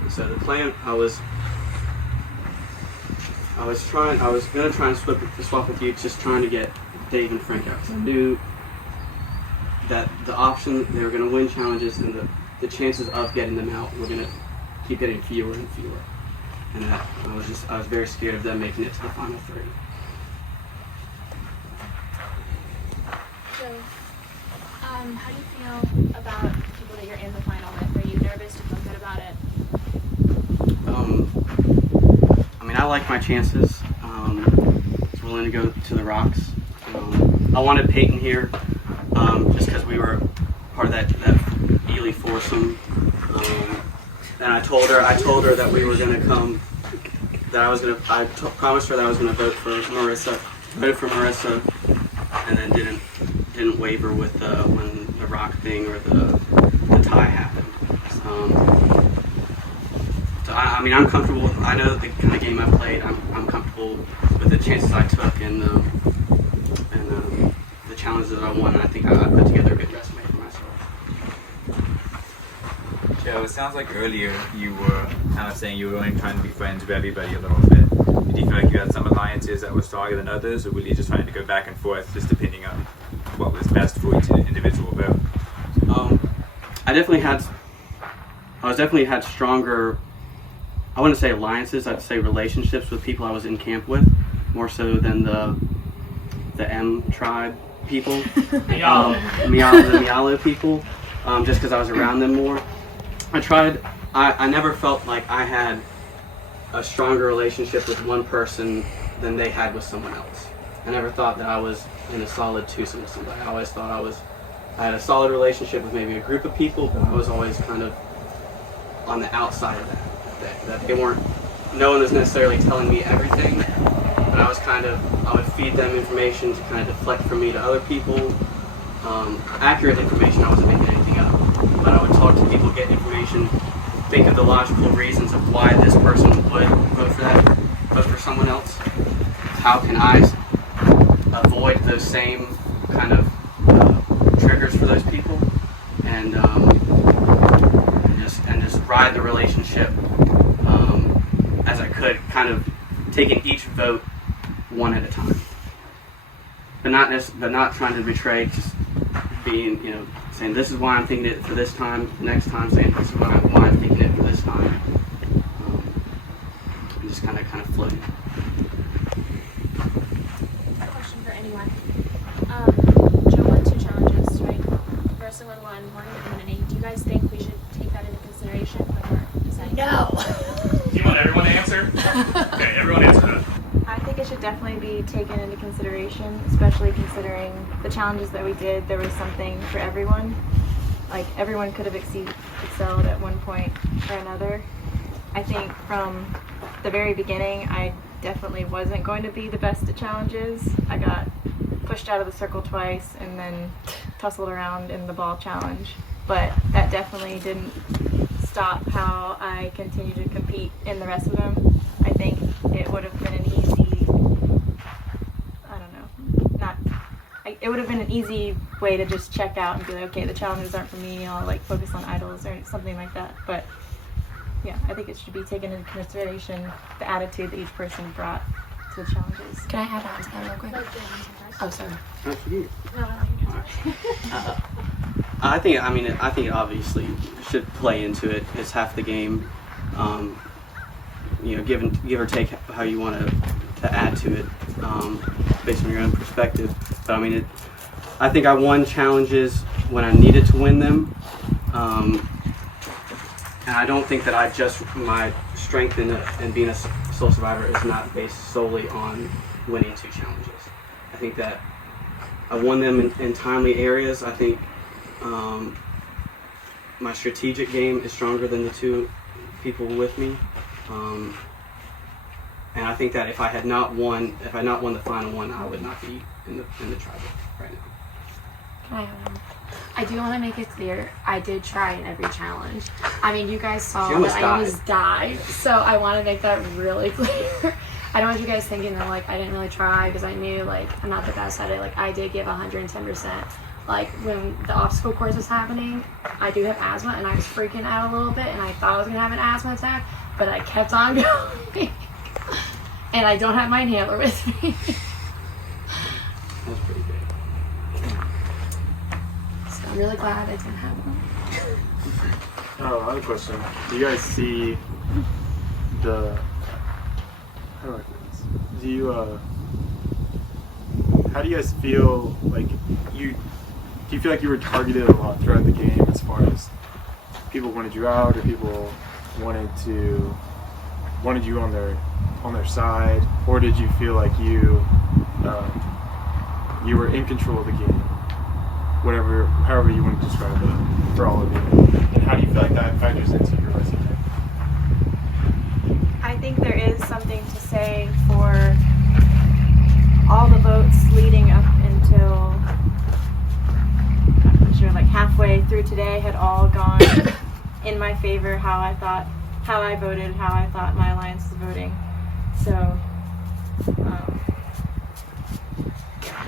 So the plan, I was gonna try and swap with you, just trying to get Dave and Frank out, because I knew that the option, they were gonna win challenges, and the chances of getting them out were gonna keep getting fewer and fewer. And that I was very scared of them making it to the final 3. So, how do you feel about people that you're in the final with? Are you nervous? Do you feel good about it? I like my chances. I was willing to go to the rocks. I wanted Peyton here just because we were part of that Ely foursome. And I told her that we were going to come. I promised her that I was going to vote for Marissa. Voted for Marissa, and then didn't waver with when the rock thing or the tie happened. So I'm comfortable. I know the kind of game I played. I'm comfortable with the chances I took and the challenges that I won. And I think I put together a good resume for myself. Joe, it sounds like earlier you were kind of saying you were only trying to be friends with everybody a little bit. Did you feel like you had some alliances that were stronger than others, or were you just trying to go back and forth, just depending on what was best for each individual vote? I definitely had stronger. I wouldn't say alliances, I'd say relationships with people I was in camp with, more so than the M tribe people, the Mialo people, just because I was around them more. I never felt like I had a stronger relationship with one person than they had with someone else. I never thought that I was in a solid twosome with somebody. I always thought I had a solid relationship with maybe a group of people, but I was always kind of on the outside of that they weren't, no one was necessarily telling me everything, but I would feed them information to kind of deflect from me to other people. Accurate information, I wasn't making anything up, but I would talk to people, get information, think of the logical reasons of why this person would vote for someone else. How can I avoid those same kind of triggers for those people, and just ride the relationship as I could, kind of taking each vote one at a time, but not trying to betray. Just being, saying this is why I'm thinking it for this time. Next time, saying this is why I'm thinking it for this time. And just kind of floating. Question for anyone. Joe won 2 challenges, right? Marissa won 1, more immunity. Do you guys think we should take that into consideration when we're deciding? No. Do you want everyone to answer? Okay, everyone answer that. I think it should definitely be taken into consideration, especially considering the challenges that we did. There was something for everyone. Like, everyone could have excelled at one point or another. I think from the very beginning, I definitely wasn't going to be the best at challenges. I got pushed out of the circle twice and then tussled around in the ball challenge. But that definitely didn't stop how I continue to compete in the rest of them. I think it would have been an easy, I don't know, it would have been an easy way to just check out and be like, okay, the challenges aren't for me, I'll like focus on idols or something like that. But yeah, I think it should be taken into consideration the attitude that each person brought to the challenges. Can I add on to that real quick? Oh, sorry. I think it obviously should play into it. It's half the game. Give or take how you want to add to it, based on your own perspective. But I mean, I think I won challenges when I needed to win them, and I don't think that my strength in being a sole survivor is not based solely on winning 2 challenges. I think that I won them in timely areas. I think my strategic game is stronger than the 2 people with me, and I think that if I had not won the final one, I would not be in the tribal right now. I do want to make it clear, I did try in every challenge. I mean, you guys saw She that I almost died, so I want to make that really clear. I don't want you guys thinking that like I didn't really try because I knew like I'm not the best at it. Like I did give 110%. Like when the obstacle course was happening, I do have asthma and I was freaking out a little bit and I thought I was gonna have an asthma attack, but I kept on going. And I don't have my inhaler with me. That's pretty good. So I'm really glad I didn't have one. Oh, I have a question. Do you guys see the? How do I put this? Do you how do you guys feel like you? Do you feel like you were targeted a lot throughout the game as far as people wanted you out or people wanted you on their side, or did you feel like you were in control of the game? However you want to describe it for all of you. And how do you feel like that factors into your resume? I think there is something to say for all the votes leading up until, I'm not sure, like halfway through today had all gone in my favor, how I voted, how I thought my alliance was voting. So,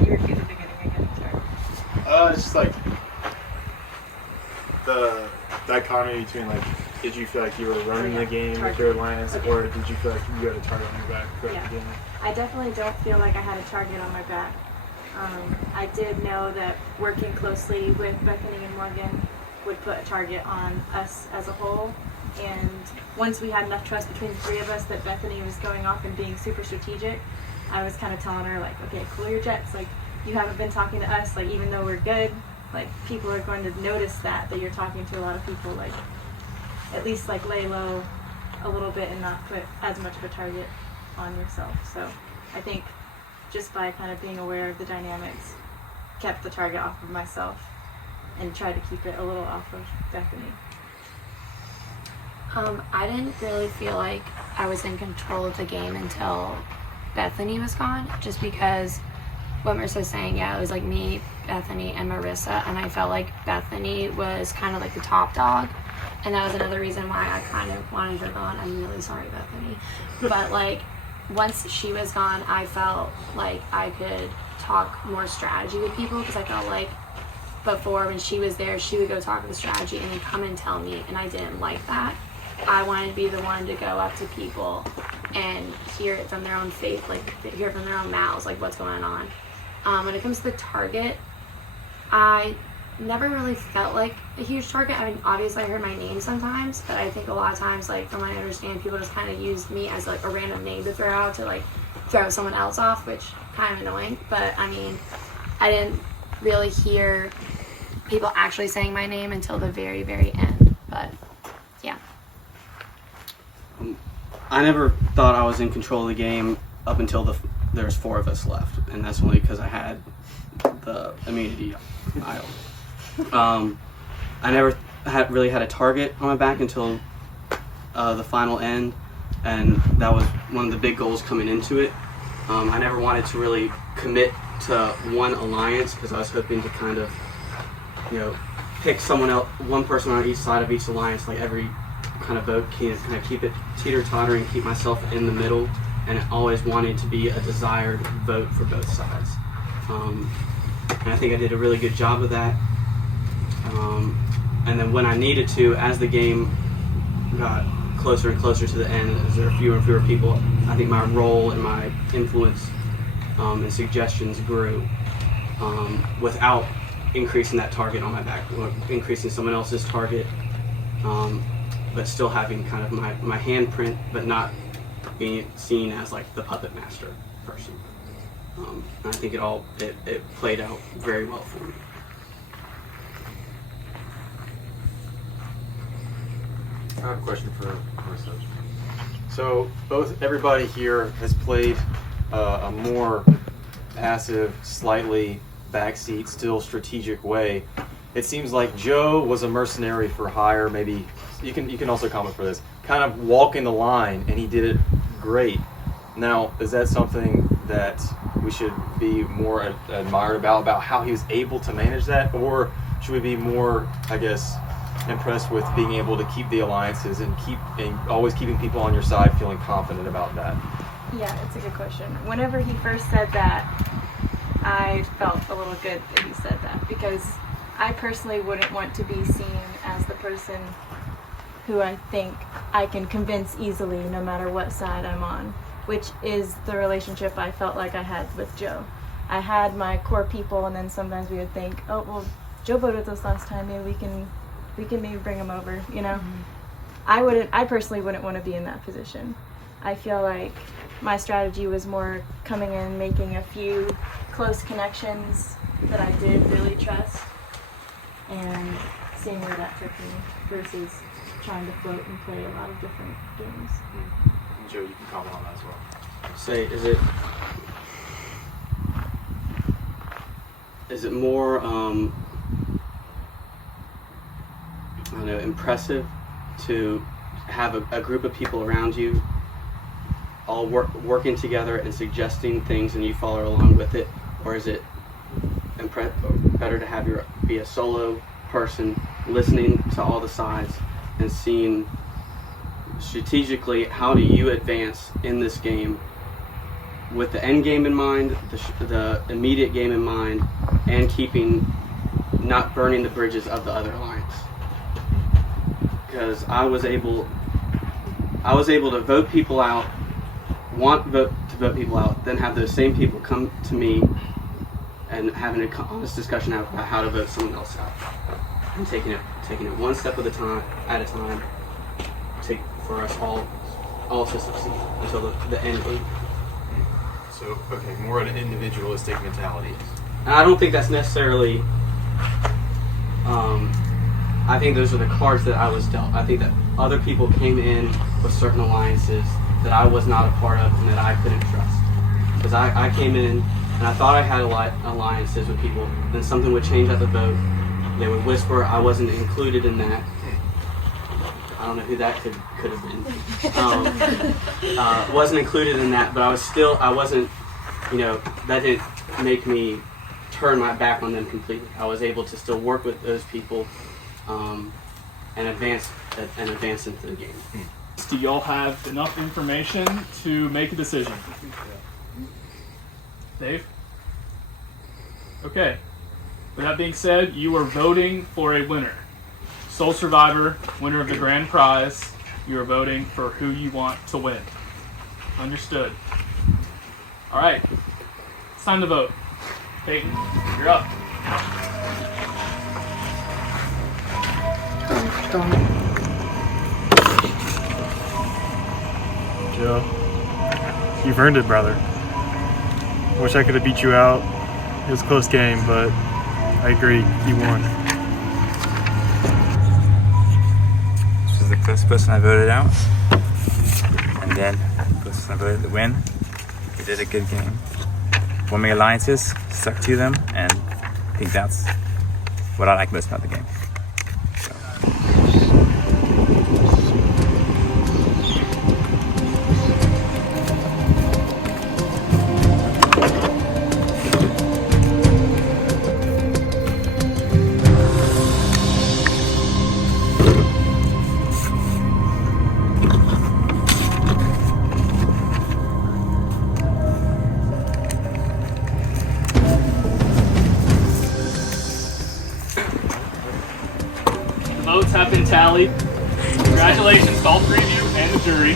you repeat the beginning again, sorry. It's just like the dichotomy between like, did you feel like you were running the game with your alliance, or did you feel like you had a target on your back throughout the game? I definitely don't feel like I had a target on my back. I did know that working closely with Bethany and Morgan would put a target on us as a whole. And once we had enough trust between the 3 of us that Bethany was going off and being super strategic, I was kind of telling her like, okay, cool your jets. Like, you haven't been talking to us. Like, even though we're good, like people are going to notice that you're talking to a lot of people. Like, at least like lay low a little bit and not put as much of a target on yourself. So I think just by kind of being aware of the dynamics, kept the target off of myself and tried to keep it a little off of Bethany. I didn't really feel like I was in control of the game until Bethany was gone, just because what Marissa was saying, yeah, it was like me, Bethany, and Marissa, and I felt like Bethany was kind of like the top dog, and that was another reason why I kind of wanted her gone. I'm really sorry, Bethany. But like, once she was gone, I felt like I could talk more strategy with people, because I felt like before when she was there, she would go talk with the strategy and then come and tell me, and I didn't like that. I wanted to be the one to go up to people and hear it from their own face, like hear it from their own mouths, like what's going on. When it comes to the target, I never really felt like a huge target. I mean, obviously I heard my name sometimes, but I think a lot of times, like from what I understand, people just kind of use me as like a random name to throw out to like throw someone else off, which kind of annoying. But I mean, I didn't really hear people actually saying my name until the very, very end. But yeah. I never thought I was in control of the game up until there's 4 of us left, and that's only because I had the immunity idol. I never really had a target on my back until the final end, and that was one of the big goals coming into it. I never wanted to really commit to one alliance because I was hoping to kind of, pick someone else, one person on each side of each alliance, like every kind of vote, kind of keep it teeter-tottering, keep myself in the middle, and always wanting to be a desired vote for both sides. And I think I did a really good job of that. And then when I needed to, as the game got closer and closer to the end, as there were fewer and fewer people, I think my role and my influence and suggestions grew without increasing that target on my back, or increasing someone else's target, but still having kind of my handprint, but not being seen as like the puppet master person. And I think it played out very well for me. I have a question for Marissa. So everybody here has played a more passive, slightly backseat, still strategic way. It seems like Joe was a mercenary for hire. Maybe you can also comment for this. Kind of walking the line, and he did it great. Now, is that something that we should be more admired about how he was able to manage that, or should we be more, I guess, impressed with being able to keep the alliances and always keeping people on your side, feeling confident about that? Yeah, it's a good question. Whenever he first said that, I felt a little good that he said that, because I personally wouldn't want to be seen as the person who I think I can convince easily no matter what side I'm on, which is the relationship I felt like I had with Joe. I had my core people, and then sometimes we would think, oh, well, Joe voted with us last time, maybe we can maybe bring him over, you know? Mm-hmm. I personally wouldn't want to be in that position. I feel like my strategy was more coming in, making a few close connections that I did really trust, and seeing where that took me, versus trying to float and play a lot of different games. And Joe, you can comment on that as well. Say, is it more I don't know, impressive to have a group of people around you all working together and suggesting things, and you follow along with it, or is it better to be a solo person listening to all the sides and seeing strategically how do you advance in this game with the end game in mind, the immediate game in mind, and not burning the bridges of the other alliance? Because I was able to vote people out, to vote people out, then have those same people come to me and having an honest discussion about how to vote someone else out, and taking it one step at a time, for us all to succeed until the end game. So, okay, more an individualistic mentality. And I don't think that's necessarily. I think those are the cards that I was dealt. I think that other people came in with certain alliances that I was not a part of and that I couldn't trust. Because I came in and I thought I had alliances with people, then something would change at the vote. They would whisper I wasn't included in that. I don't know who that could have been. Wasn't included in that, but I wasn't, that didn't make me turn my back on them completely. I was able to still work with those people and advance into the game. Do y'all have enough information to make a decision? Dave? Okay. With that being said, you are voting for a winner. Sole survivor, winner of the grand prize. You are voting for who you want to win. Understood. All right. It's time to vote. Peyton, you're up. Joe, you've earned it, brother. Wish I could have beat you out. It was a close game, but I agree, you won. This was the first person I voted out, and then the person I voted to win. We did a good game. Forming alliances, stuck to them, and I think that's what I like most about the game. tallied. Congratulations to all three of you and the jury.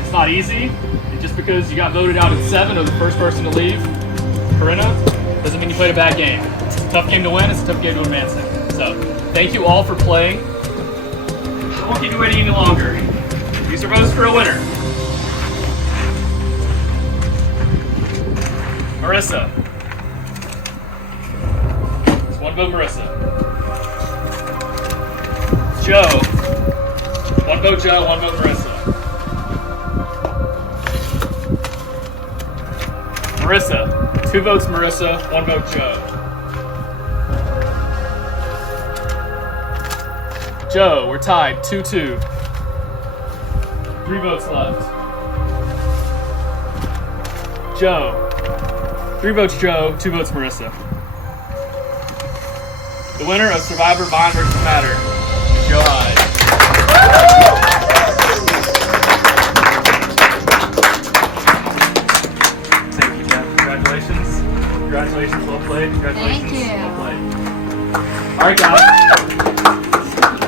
It's not easy, and just because you got voted out at 7 or the first person to leave, Corinna, doesn't mean you played a bad game. It's a tough game to win, it's a tough game to advance in. So, thank you all for playing. I won't keep you waiting any longer. These are votes for a winner. Marissa. It's one vote, Marissa. Joe. One vote, Joe. One vote, Marissa. Marissa. 2 votes, Marissa. 1 vote, Joe. Joe, we're tied. 2-2. 3 votes left. Joe. 3 votes Joe, 2 votes Marissa. The winner of Survivor Mind vs. Matter is Joe Hyde. Thank you, Jeff. Congratulations. Congratulations, well played. Congratulations, Thank you. well played. Alright, guys.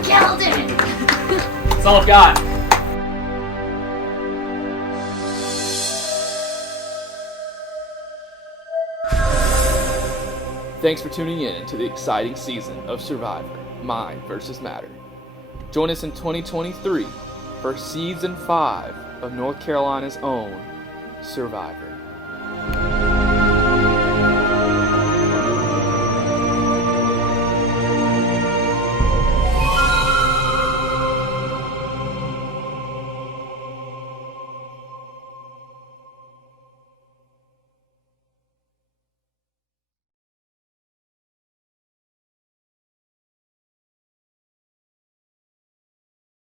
Killed it! That's all I've got. Thanks for tuning in to the exciting season of Survivor, Mind vs. Matter. Join us in 2023 for Season 5 of North Carolina's own Survivor.